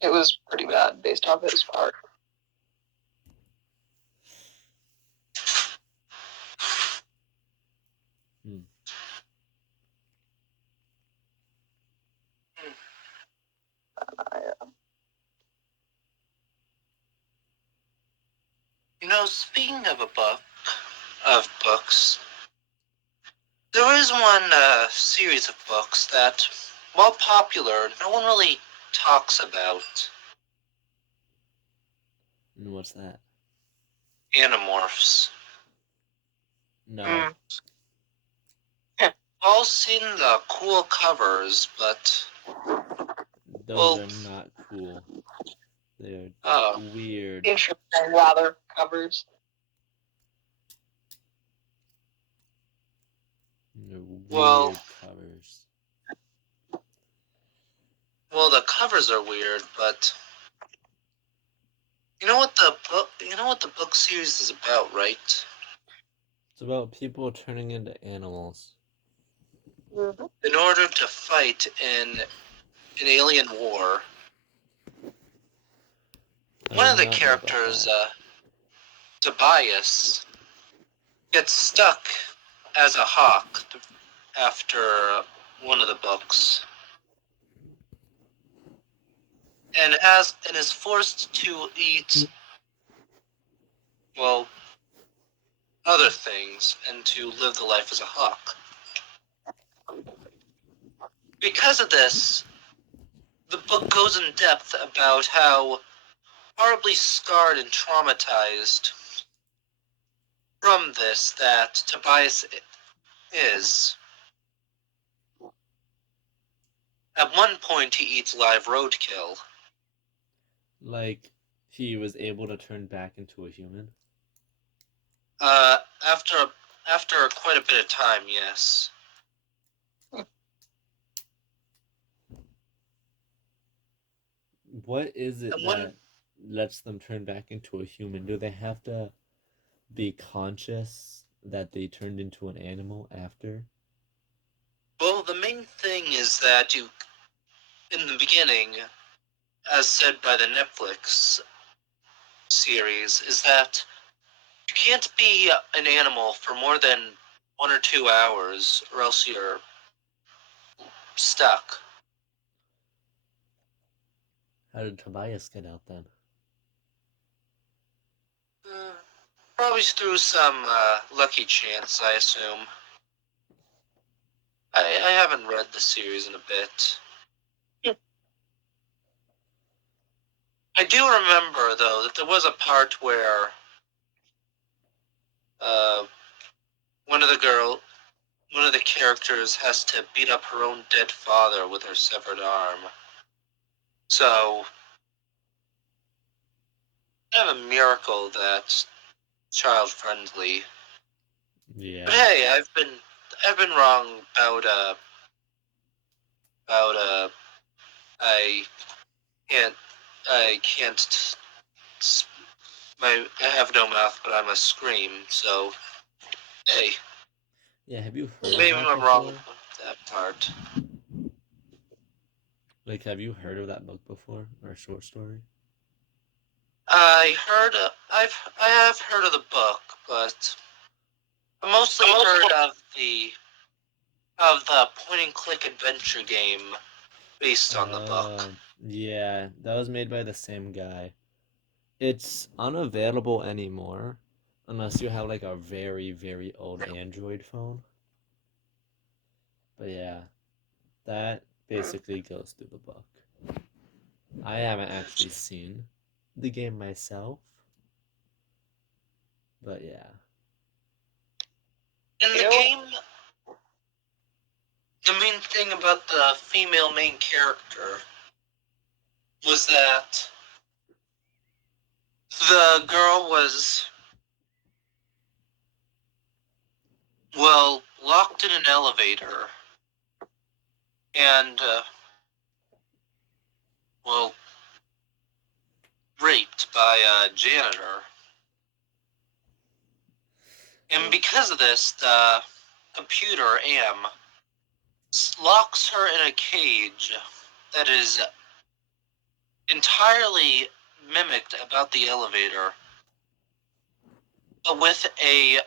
It was pretty bad based off his part. Hmm. You know, speaking of books, there is one series of books that, while popular, no one really talks about. And what's that? Animorphs. No. All seen the cool covers, but Those well, are not cool. They're oh, weird. Interesting leather covers. They're well, weird covers. well, the covers are weird, but you know what the book series is about, right? It's about people turning into animals. Mm-hmm. In order to fight in an alien war, I one did of the not know about characters, that. Tobias, gets stuck as a hawk after one of the books, and is forced to eat, well, other things and to live the life as a hawk. Because of this, the book goes in depth about how horribly scarred and traumatized from this that Tobias is. At one point, he eats live roadkill. Like, he was able to turn back into a human? Uh, after after quite a bit of time, yes. What is it And when that lets them turn back into a human? Do they have to be conscious that they turned into an animal after? well, the main thing is that you, in the beginning, as said by the Netflix series, is that you can't be an animal for more than 1 or 2 hours, or else you're stuck. How did Tobias get out then? Probably through some lucky chance, I assume. I haven't read the series in a bit. I do remember, though, that there was a part where uh, one of the girl, one of the characters has to beat up her own dead father with her severed arm. So, kind of a miracle that's child friendly. Yeah. But hey, I've been wrong about I can't I can't I have no mouth, but I must scream. So hey, Yeah, have you heard of maybe that I'm wrong before? about that part. Like, have you heard of that book before? Or a short story? I have heard of the book, but I mostly heard of the point and click adventure game based on the book. Yeah, that was made by the same guy. It's unavailable anymore unless you have like a very, very old Android phone. But yeah, that basically goes through the book. I haven't actually seen the game myself, but yeah. In the game, the main thing about the female main character was that the girl was, well, locked in an elevator and, well, raped by a janitor. And because of this, the computer, AM, locks her in a cage that is entirely mimicked about the elevator, but with a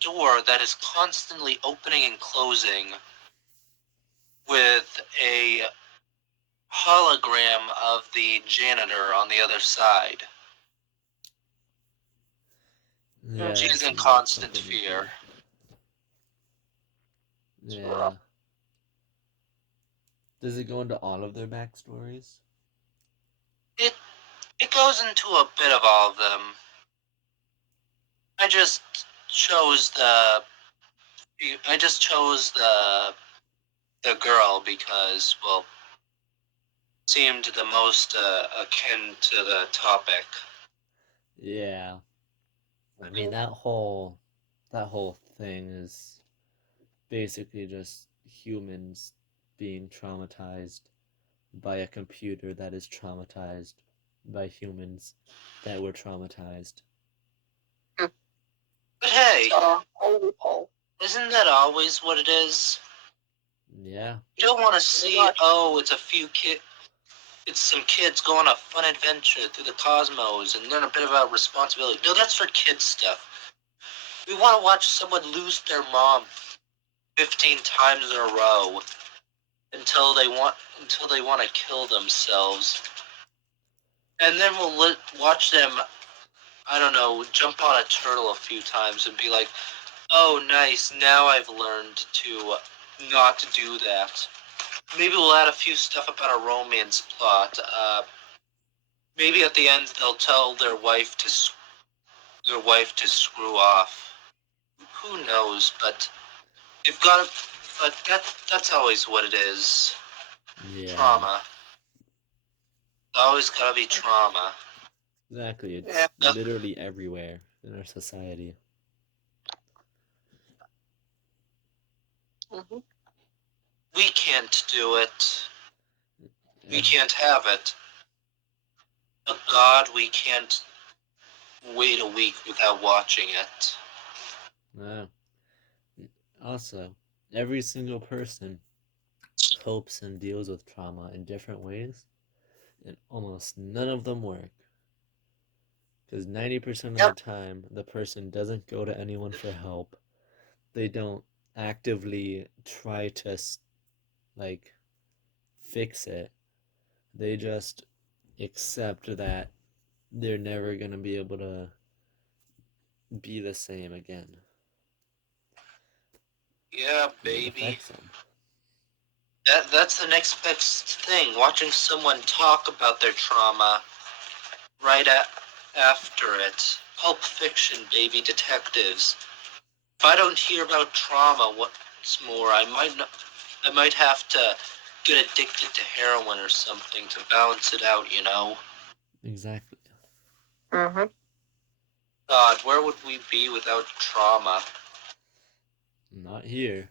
door that is constantly opening and closing with a hologram of the janitor on the other side. Yeah, She that is in seems like constant something you fear. do. Yeah. Does it go into all of their backstories? It goes into a bit of all of them. I just chose the the girl because, well, seemed the most akin to the topic. Yeah. I mean that whole thing is basically just humans being traumatized by a computer that is traumatized by humans that were traumatized. But hey, Holy Paul. isn't that always what it is? Yeah. You don't want to see, oh, it's some kids go on a fun adventure through the cosmos and learn a bit about responsibility. No, that's for kids stuff. We want to watch someone lose their mom 15 times in a row until they want to kill themselves, and then we'll watch them. I don't know, jump on a turtle a few times and be like, "Oh, nice! Now I've learned to not do that." Maybe we'll add a few stuff about a romance plot. Maybe at the end they'll tell their wife to screw off. Who knows? But you've got to. But that's always what it is. Yeah. Trauma. Always gotta be trauma. Exactly. It's literally everywhere in our society. Mm-hmm. We can't do it. We can't have it. But God, we can't wait a week without watching it. Also, every single person copes and deals with trauma in different ways, and almost none of them work. Because 90% of the time, the person doesn't go to anyone for help. They don't actively try to, like, fix it. They just accept that they're never going to be able to be the same again. Yeah, It baby. affects them. That's the next best thing. Watching someone talk about their trauma right after it. Pulp Fiction, baby, detectives. If I don't hear about trauma once more, I might have to get addicted to heroin or something to balance it out, you know? Exactly. Mm-hmm. God, where would we be without trauma? Not here.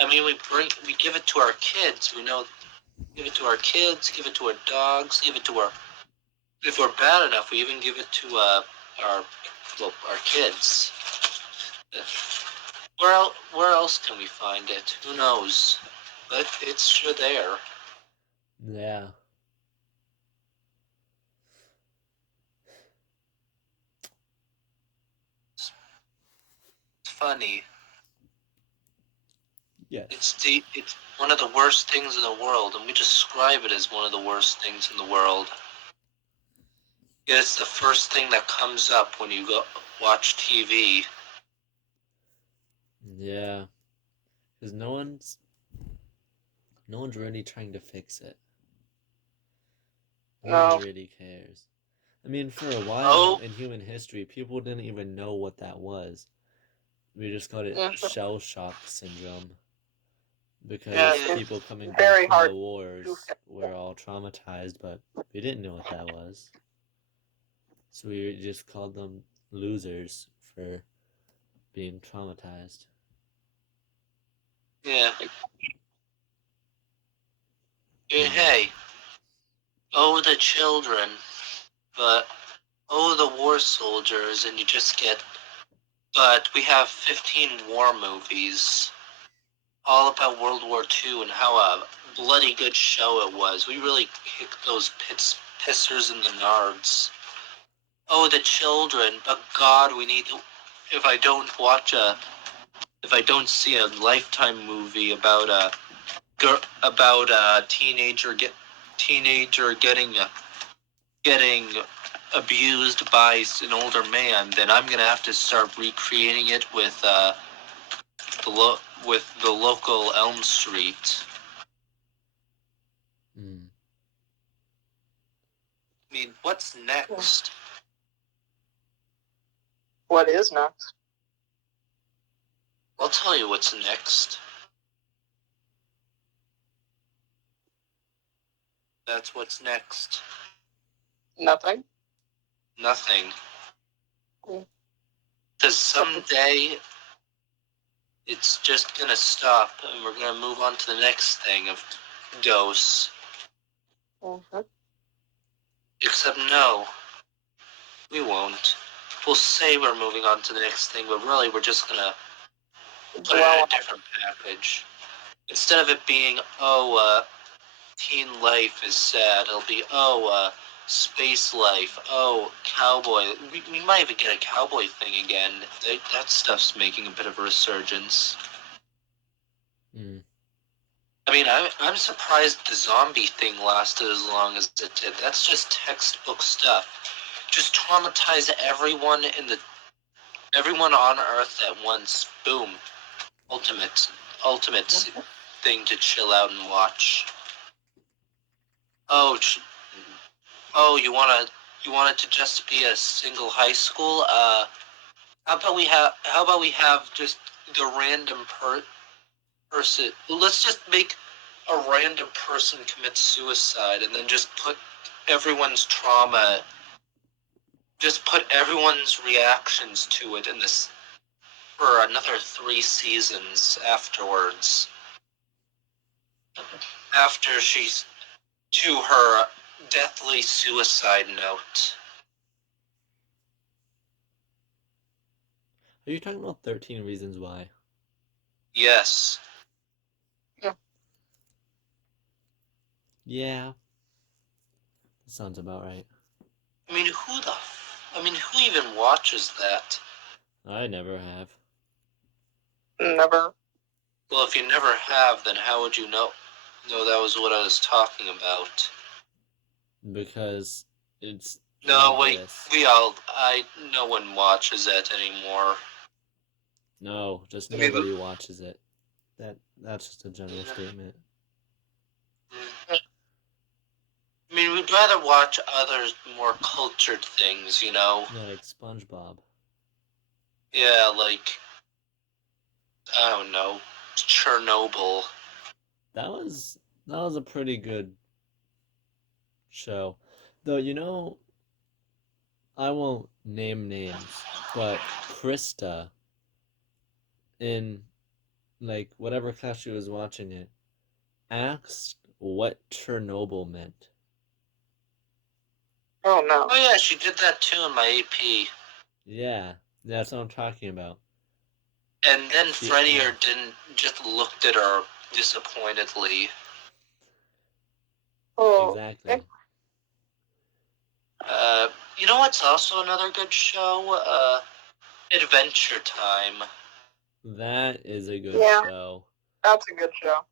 I mean, we give it to our kids. We know, give it to our kids, give it to our dogs, give it to our. If we're bad enough, we even give it to our kids. Where else can we find it? Who knows? But it's sure there. Yeah. It's funny. Yes. It's one of the worst things in the world, and we describe it as one of the worst things in the world. Yet it's the first thing that comes up when you go watch TV. Yeah. Because no one's really trying to fix it. No one really cares. I mean, for a while in human history, people didn't even know what that was. We just called it shell shock syndrome. Because people coming back from the wars were all traumatized, but we didn't know what that was. So we just called them losers for being traumatized. Yeah. Hey, oh the children, but oh the war soldiers, and you just get. But we have 15 war movies, all about World War II and how a bloody good show it was. We really kicked those pissers in the nards. Oh, the children, but God, we need to. if I don't watch if I don't see a Lifetime movie about a teenager getting abused by an older man, then I'm gonna have to start recreating it with the local Elm Street. Mm. I mean, what's next? What is next? I'll tell you what's next. That's what's next. Nothing. Nothing. Mm. Because someday it's just gonna stop, and we're gonna move on to the next thing of Dose. Mm-hmm. Except no, we won't. We'll say we're moving on to the next thing, but really we're just gonna put it in a different package. Instead of it being, teen life is sad, it'll be, space life, cowboy. We might even get a cowboy thing again. That stuff's making a bit of a resurgence. Mm. I mean, I'm surprised the zombie thing lasted as long as it did. That's just textbook stuff. Just traumatize everyone on Earth at once. Boom. Ultimate thing to chill out and watch. Oh, you want it to just be a single high school? How about we have just the random person? Let's just make a random person commit suicide and then everyone's trauma, just put everyone's reactions to it in this for another 3 seasons afterwards. After she's to her deathly suicide note. Are you talking about 13 Reasons Why? Yes. Yeah, that sounds about right. I mean, who even watches that? I never have. Never. Well, if you never have, then how would you know that was what I was talking about? Because it's No, wait, obvious. no one watches that anymore. No, just I mean, nobody watches it. That's just a general statement. I mean, we'd rather watch other more cultured things, you know? Yeah, like SpongeBob. Yeah, like, I don't know, Chernobyl. That was a pretty good show. Though, I won't name names, but Krista in like whatever class she was watching it asked what Chernobyl meant. Oh no. Oh yeah, she did that too in my AP. Yeah, that's what I'm talking about. And then She Freddie asked. didn't just looked at her disappointedly. Oh. Exactly. You know what's also another good show? Adventure Time. That is a good Yeah. show. That's a good show.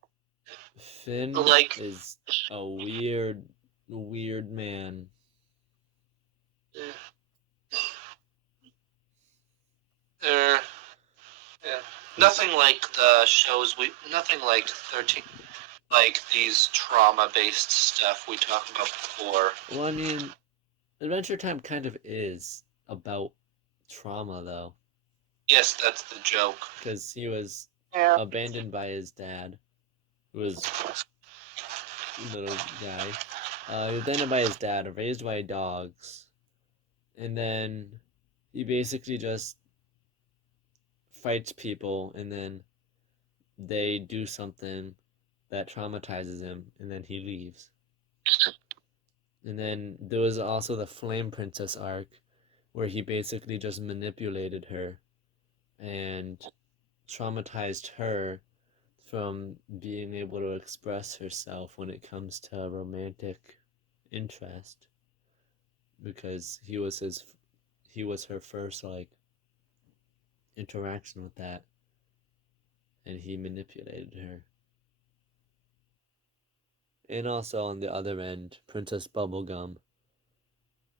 Finn Like, is a weird man. yeah. Nothing like nothing like 13, like these trauma-based stuff we talked about before. Well, I mean, Adventure Time kind of is about trauma, though, Yes, that's the joke. because he was Yeah. abandoned by his dad, who was a little guy. He was abandoned by his dad, raised by dogs, and then he basically just fights people, and then they do something that traumatizes him, and then he leaves. And then there was also the Flame Princess arc, where he basically just manipulated her and traumatized her from being able to express herself when it comes to romantic interest, because he was her first like interaction with that, and he manipulated her. And also on the other end, Princess Bubblegum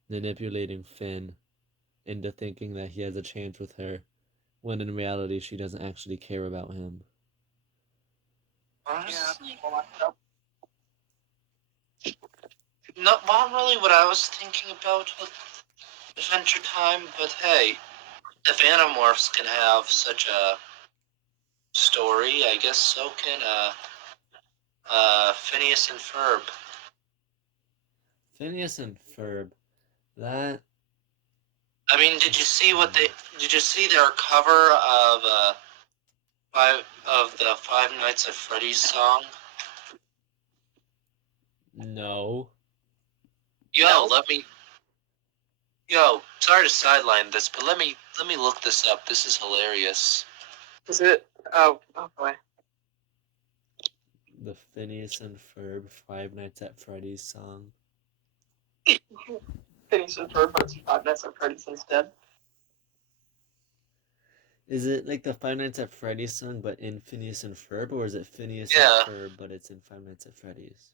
manipulating Finn into thinking that he has a chance with her, when in reality she doesn't actually care about him. Honestly, not really what I was thinking about with Adventure Time, but hey, if Animorphs can have such a story, I guess so can Phineas and Ferb. Phineas and Ferb, that I mean, did you see their cover of the Five Nights at Freddy's song? no. Yo, sorry to sideline this, but let me look this up. This is hilarious. Is it? Oh boy. The Phineas and Ferb Five Nights at Freddy's song. Phineas and Ferb, but Five Nights at Freddy's instead. Is it like the Five Nights at Freddy's song, but in Phineas and Ferb, or is it Phineas Yeah. and Ferb, but it's in Five Nights at Freddy's?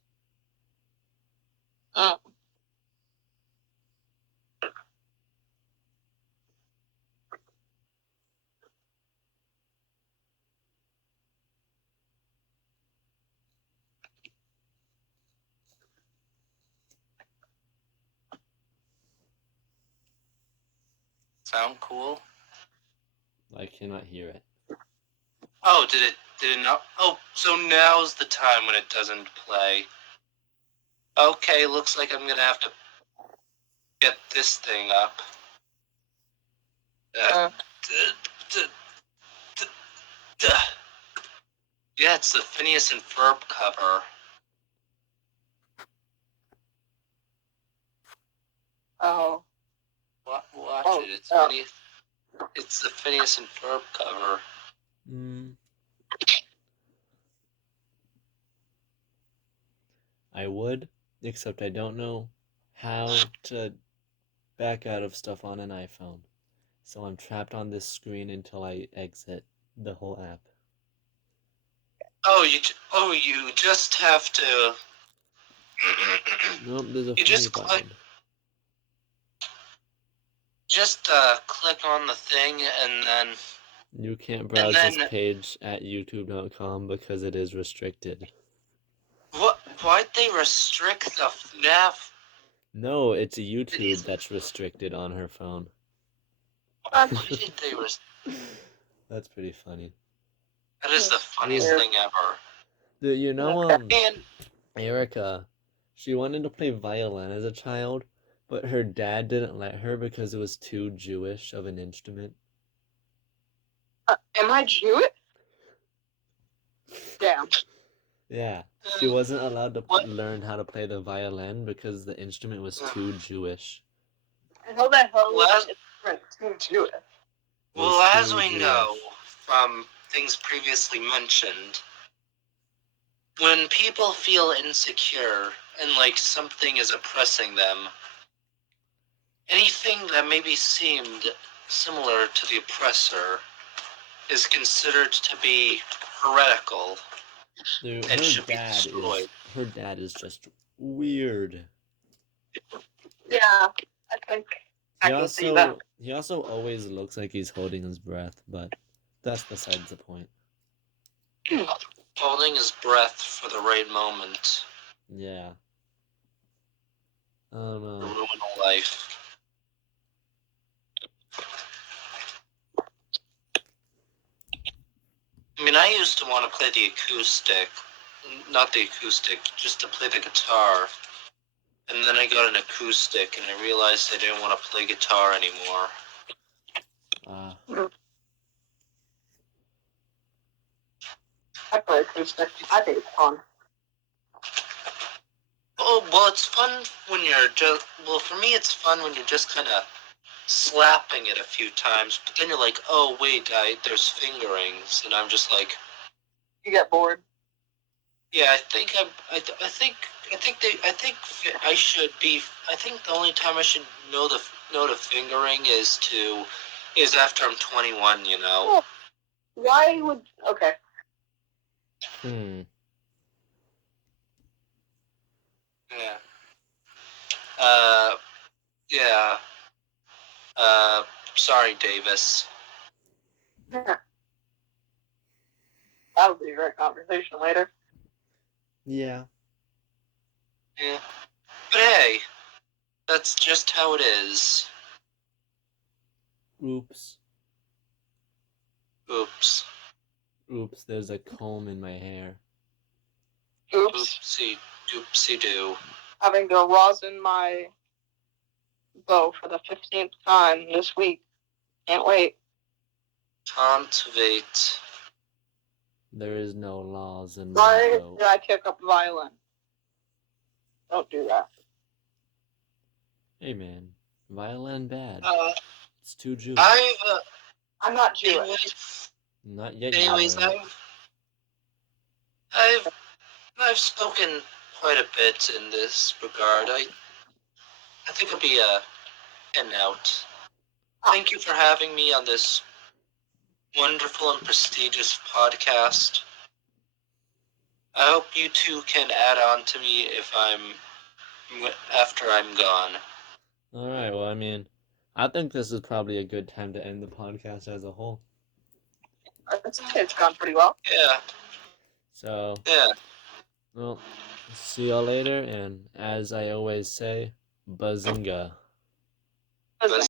Sound cool? I cannot hear it. Oh, did it not? Oh, so now's the time when it doesn't play. Okay, looks like I'm gonna have to get this thing up. Yeah, it's the Phineas and Ferb cover. Oh. Watch it. It's the Phineas and Ferb cover. I would, except I don't know how to back out of stuff on an iPhone. So I'm trapped on this screen until I exit the whole app. You just have to. Nope, there's a You just button. Just click on the thing and then. You can't browse this page at youtube.com because it is restricted. What? Why'd they restrict the FNAF? No, it's YouTube that's restricted on her phone. Why did they That's pretty funny. That is the funniest thing ever. Dude, you know, Erica, she wanted to play violin as a child, but her dad didn't let her because it was too Jewish of an instrument. Am I Jewish? Damn. Yeah, she wasn't allowed to learn how to play the violin because the instrument was too Jewish. And how the hell was it too Jewish? Well, as we know from things previously mentioned, when people feel insecure and like something is oppressing them, anything that maybe seemed similar to the oppressor is considered to be heretical. Dude, and should be destroyed. Her dad is just weird. Yeah, I think I can see that. He also always looks like he's holding his breath, but that's besides the point. Holding his breath for the right moment. Yeah. I don't know. To ruin a life. I mean, I used to want to play the acoustic. Not the acoustic, just to play the guitar. And then I got an acoustic and I realized I didn't want to play guitar anymore. I play acoustic. I think it's fun. Oh, well, it's fun when you're just... Well, for me, it's fun when you're just kind of slapping it a few times, but then you're like, oh, wait, there's fingerings, and I'm just like... You get bored? Yeah, I think I think the only time I should know the fingering is to is after I'm 21, you know. Oh, why would... Okay. Yeah. Yeah. Sorry, Davis. That'll be a great conversation later. Yeah. Yeah. But hey, that's just how it is. Oops. Oops. Oops, there's a comb in my hair. Oops. Oopsie doo. Having to rosin my bow for the 15th time this week. Can't wait. Can't wait. There is no laws in my Why boat. did I pick up violin? Don't do that. Hey man, violin bad. It's too Jewish. I'm not Jewish. Not yet. Anyways, I've spoken quite a bit in this regard. I think it'll be a heading out. Thank you for having me on this wonderful and prestigious podcast. I hope you two can add on to me after I'm gone. All right. Well, I mean, I think this is probably a good time to end the podcast as a whole. It's gone pretty well. Yeah. So. Yeah. Well, see y'all later, and as I always say, bazinga.